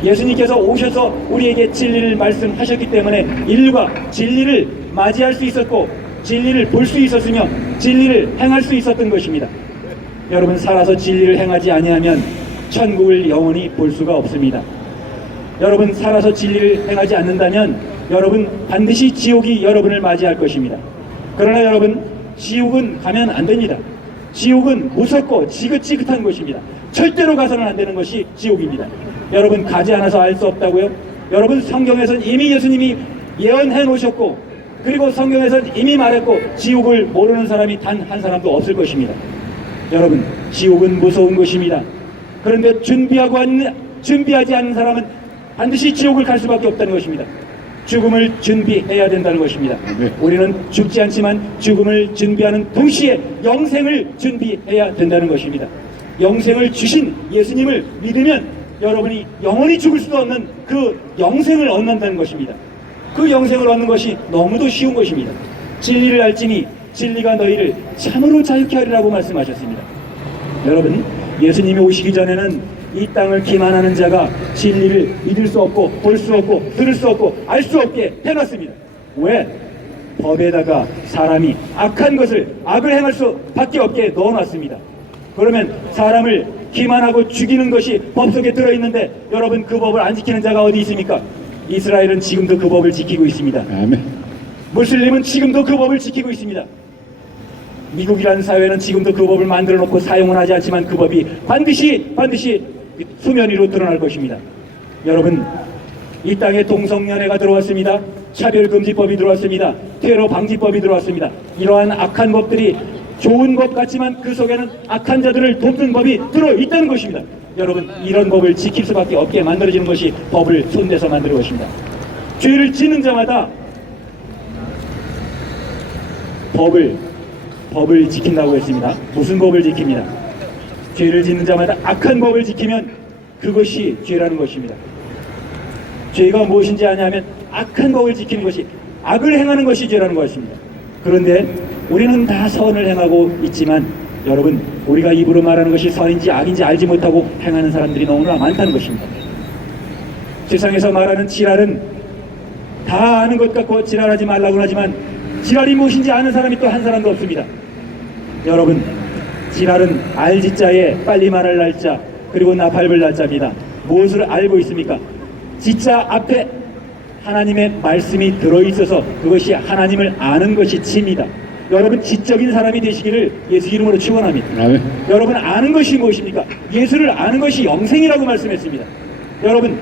예수님께서 오셔서 우리에게 진리를 말씀하셨기 때문에 인류가 진리를 맞이할 수 있었고 진리를 볼 수 있었으며 진리를 행할 수 있었던 것입니다. 여러분, 살아서 진리를 행하지 아니하면 천국을 영원히 볼 수가 없습니다. 여러분, 살아서 진리를 행하지 않는다면 여러분 반드시 지옥이 여러분을 맞이할 것입니다. 그러나 여러분, 지옥은 가면 안 됩니다. 지옥은 무섭고 지긋지긋한 곳입니다. 절대로 가서는 안 되는 것이 지옥입니다. 여러분, 가지 않아서 알 수 없다고요? 여러분, 성경에서는 이미 예수님이 예언해 놓으셨고 그리고 성경에서는 이미 말했고 지옥을 모르는 사람이 단 한 사람도 없을 것입니다. 여러분, 지옥은 무서운 곳입니다. 그런데 준비하지 않는 사람은 반드시 지옥을 갈 수밖에 없다는 것입니다. 죽음을 준비해야 된다는 것입니다. 우리는 죽지 않지만 죽음을 준비하는 동시에 영생을 준비해야 된다는 것입니다. 영생을 주신 예수님을 믿으면 여러분이 영원히 죽을 수도 없는 그 영생을 얻는다는 것입니다. 그 영생을 얻는 것이 너무도 쉬운 것입니다. 진리를 알지니 진리가 너희를 참으로 자유케 하리라고 말씀하셨습니다. 여러분, 예수님이 오시기 전에는 이 땅을 기만하는 자가 진리를 믿을 수 없고 볼 수 없고 들을 수 없고 알 수 없게 해놨습니다. 왜? 법에다가 사람이 악한 것을 악을 행할 수밖에 없게 넣어놨습니다. 그러면 사람을 기만하고 죽이는 것이 법 속에 들어있는데 여러분, 그 법을 안 지키는 자가 어디 있습니까? 이스라엘은 지금도 그 법을 지키고 있습니다. 무슬림은 지금도 그 법을 지키고 있습니다. 미국이라는 사회는 지금도 그 법을 만들어 놓고 사용은 하지 않지만 그 법이 반드시 수면 위로 드러날 것입니다. 여러분, 이 땅에 동성연애가 들어왔습니다. 차별금지법이 들어왔습니다. 테러 방지법이 들어왔습니다. 이러한 악한 법들이 좋은 법 같지만 그 속에는 악한 자들을 돕는 법이 들어있다는 것입니다. 여러분, 이런 법을 지킬 수밖에 없게 만들어지는 것이 법을 손대서 만드는 것입니다. 죄를 짓는 자마다 법을 지킨다고 했습니다. 무슨 법을 지킵니다? 죄를 짓는 자마다 악한 법을 지키면 그것이 죄라는 것입니다. 죄가 무엇인지 아냐면 악한 법을 지키는 것이, 악을 행하는 것이 죄라는 것입니다. 그런데 우리는 다 선을 행하고 있지만 여러분, 우리가 입으로 말하는 것이 선인지 악인지 알지 못하고 행하는 사람들이 너무나 많다는 것입니다. 세상에서 말하는 지랄은 다 아는 것 같고 지랄하지 말라고 하지만 지랄이 무엇인지 아는 사람이 또 한 사람도 없습니다. 여러분, 지랄은 알지자에 빨리 말할 날자 그리고 나 밟을 날자입니다. 무엇을 알고 있습니까? 지자 앞에 하나님의 말씀이 들어있어서 그것이 하나님을 아는 것이 지입니다. 여러분, 지적인 사람이 되시기를 예수 이름으로 축원합니다. 여러분, 아는 것이 무엇입니까? 예수를 아는 것이 영생이라고 말씀했습니다. 여러분,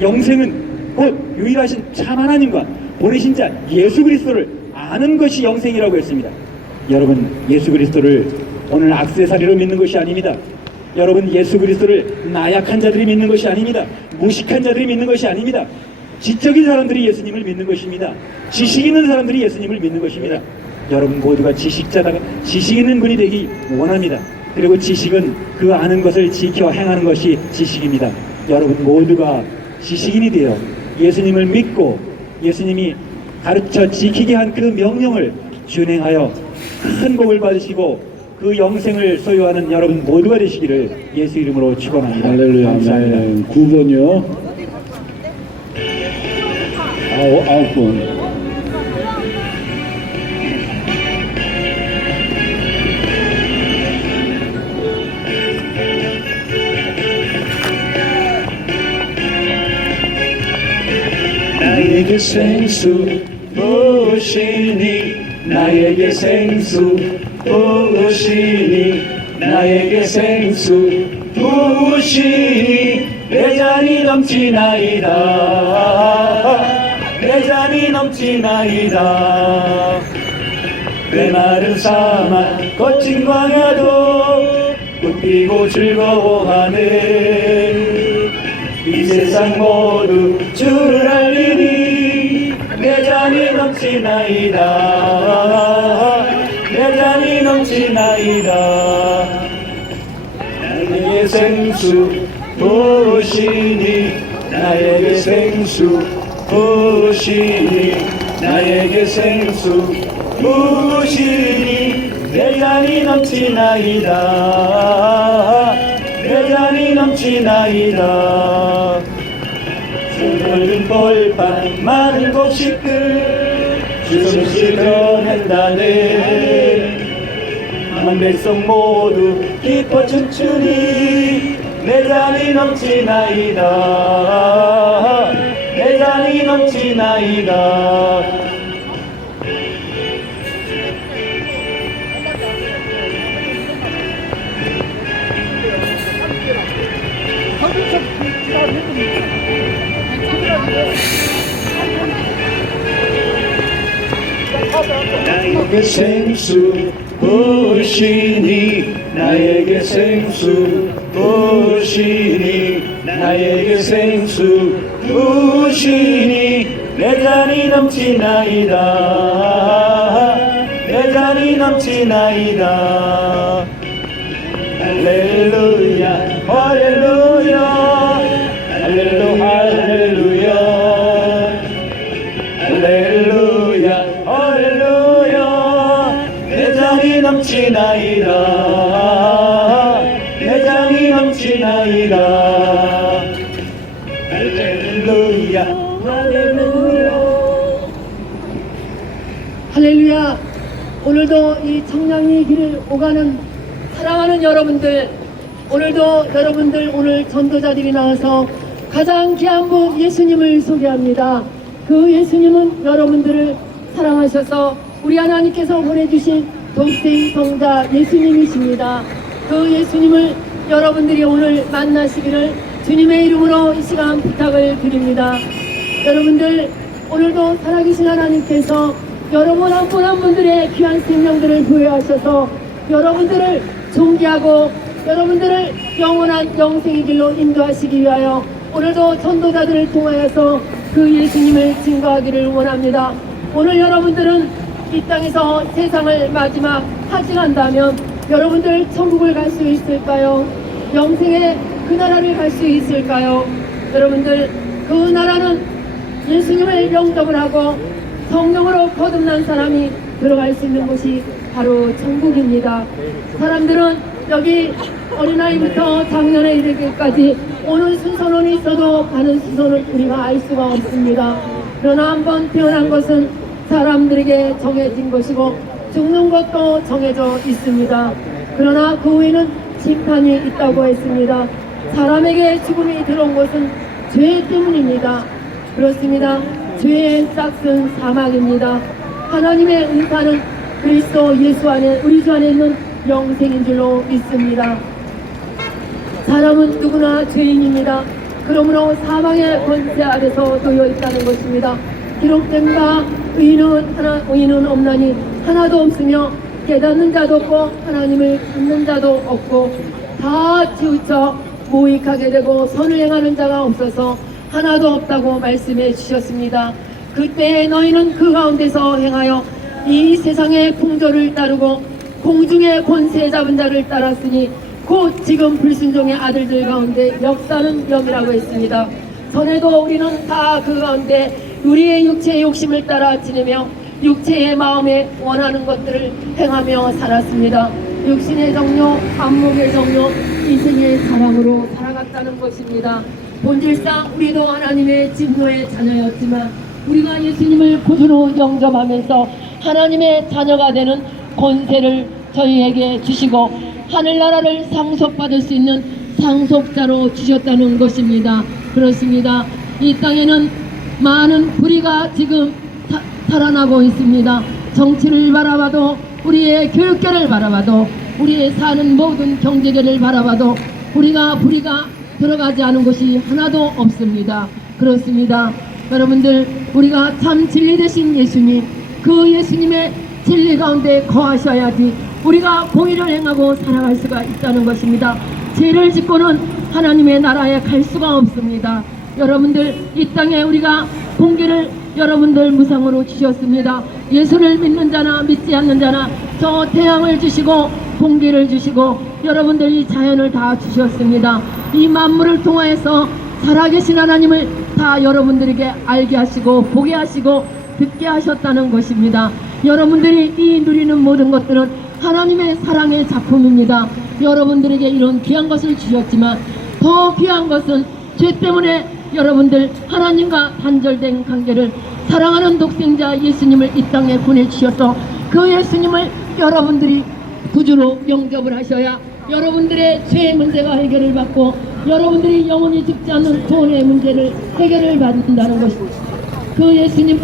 영생은 곧 유일하신 참 하나님과 보내신 자 예수 그리스도를 아는 것이 영생이라고 했습니다. 여러분, 예수 그리스도를 오늘 액세서리로 믿는 것이 아닙니다. 여러분, 예수 그리스도를 나약한 자들이 믿는 것이 아닙니다. 무식한 자들이 믿는 것이 아닙니다. 지적인 사람들이 예수님을 믿는 것입니다. 지식 있는 사람들이 예수님을 믿는 것입니다. 여러분 모두가 지식 있는 분이 되기 원합니다. 그리고 지식은 그 아는 것을 지켜 행하는 것이 지식입니다. 여러분 모두가 지식인이 되어 예수님을 믿고 예수님이 가르쳐 지키게 한 그 명령을 준행하여 큰 복을 받으시고 그 영생을 소유하는 여러분 모두가 되시기를 예수 이름으로 축원합니다. 할렐루야. 감사합니다. 9번이요. 9번. 나에게 생수 부으시니 나에게 생수 부으시니 나에게 생수 부으시니 내 잔이 넘치나이다 내 잔이 넘치나이다 메마른 사막 거친 광야도 웃기고 즐거워하네 이 세상 모두 주를 알리니 내 잔이 넘치나이다 내 잔이 넘치나이다 나에게 생수 부으시니 나에게 생수 부으시니 나에게 생수 부으시니 내 잔이 넘치나이다 내 잔이 넘치나이다 붉은 벌판 많은 곡식들 주성시 드러낸다네 만 백성 모두 기뻐 춤추니 내 잔이 넘치나이다 내 잔이 넘치나이다 나에게 생수 부으시니 나에게 생수 부으시니 나에게 생수 부으시니 내 잔이 넘치나이다 내 잔이 넘치나이다 할렐루야 할렐루야 할렐루야 할렐루야 할렐루야 할렐루야 내 잔이 넘치나이다 내 잔이 넘치나이다 할렐루야 할렐루야 할렐루야. 오늘도 이 청량리 길을 오가는 사랑하는 여러분들, 오늘도 여러분들 오늘 전도자들이 나와서 가장 귀한 분 예수님을 소개합니다. 그 예수님은 여러분들을 사랑하셔서 우리 하나님께서 보내주신 독생 성자 예수님이십니다. 그 예수님을 여러분들이 오늘 만나시기를 주님의 이름으로 이 시간 부탁을 드립니다. 여러분들 오늘도 살아계신 하나님께서 여러분 한 분 한 분들의 귀한 생명들을 부여하셔서 여러분들을 존귀하고 여러분들을 영원한 영생의 길로 인도하시기 위하여 오늘도 전도자들을 통하여서 그 예수님을 증거하기를 원합니다. 오늘 여러분들은 이 땅에서 세상을 마지막 하직한다면 여러분들 천국을 갈 수 있을까요? 영생의 그 나라를 갈 수 있을까요? 여러분들 그 나라는 예수님을 영접을 하고 성령으로 거듭난 사람이 들어갈 수 있는 곳이 바로 천국입니다. 사람들은 여기 어린아이부터 작년에 이르기까지 오는 순서는 있어도 가는 순서는 우리가 알 수가 없습니다. 그러나 한번 태어난 것은 사람들에게 정해진 것이고 죽는 것도 정해져 있습니다. 그러나 그 후에는 심판이 있다고 했습니다. 사람에게 죽음이 들어온 것은 죄 때문입니다. 그렇습니다. 죄의 싹은 사망입니다. 하나님의 은사는 그리스도 예수 안에 우리 주 안에 있는 영생인 줄로 믿습니다. 사람은 누구나 죄인입니다. 그러므로 사망의 권세 아래서 놓여 있다는 것입니다. 기록된 바 의인은 없나니 하나도 없으며 깨닫는 자도 없고 하나님을 찾는 자도 없고 다 치우쳐 모익하게 되고 선을 행하는 자가 없어서 하나도 없다고 말씀해 주셨습니다. 그때 너희는 그 가운데서 행하여 이 세상의 풍조를 따르고 공중의 권세 잡은 자를 따랐으니 곧 지금 불순종의 아들들 가운데 역사는 영이라고 했습니다. 전에도 우리는 다 그 가운데 우리의 육체의 욕심을 따라 지내며 육체의 마음에 원하는 것들을 행하며 살았습니다. 육신의 정욕, 안목의 정욕, 이생의 사랑으로 살아갔다는 것입니다. 본질상 우리도 하나님의 진노의 자녀였지만 우리가 예수님을 구주로 영접하면서 하나님의 자녀가 되는 권세를 저희에게 주시고 하늘나라를 상속받을 수 있는 상속자로 주셨다는 것입니다. 그렇습니다. 이 땅에는 많은 불의가 지금 살아나고 있습니다. 정치를 바라봐도 우리의 교육계를 바라봐도 우리의 사는 모든 경제계를 바라봐도 불의가 들어가지 않은 것이 하나도 없습니다. 그렇습니다. 여러분들 우리가 참 진리 되신 예수님, 그 예수님의 진리 가운데 거하셔야지 우리가 공의를 행하고 살아갈 수가 있다는 것입니다. 죄를 짓고는 하나님의 나라에 갈 수가 없습니다. 여러분들 이 땅에 우리가 공기를 여러분들 무상으로 주셨습니다. 예수를 믿는 자나 믿지 않는 자나 저 태양을 주시고 공기를 주시고 여러분들 이 자연을 다 주셨습니다. 이 만물을 통하여서 살아계신 하나님을 다 여러분들에게 알게 하시고 보게 하시고 듣게 하셨다는 것입니다. 여러분들이 이 누리는 모든 것들은 하나님의 사랑의 작품입니다. 여러분들에게 이런 귀한 것을 주셨지만 더 귀한 것은 죄 때문에 여러분들 하나님과 단절된 관계를 사랑하는 독생자 예수님을 이 땅에 보내주셔서 그 예수님을 여러분들이 구주로 영접을 하셔야 여러분들의 죄의 문제가 해결을 받고 여러분들이 영원히 죽지 않는 구원의 문제를 해결을 받는다는 것입니다. 그 예수님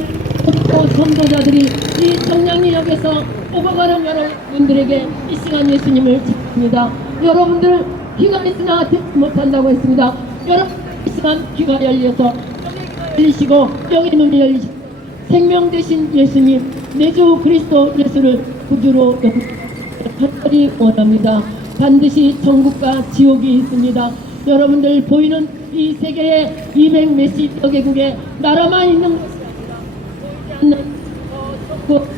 또 전도자들이 이 청량리역에서 오고 가는 여러분들에게 이 시간 예수님을 찾습니다. 여러분들 귀가 있으나 듣지 못한다고 했습니다. 여러분 이 시간 귀가 열려서 여기 귀가 열리시고 여기 문이 열리시고 생명 되신 예수님 내 주 그리스도 예수를 구주로 간절히 원합니다. 반드시 천국과 지옥이 있습니다. 여러분들 보이는 이 세계의 200 몇십 여 개국의 나라만 있는 것이 아니라 보이지 않는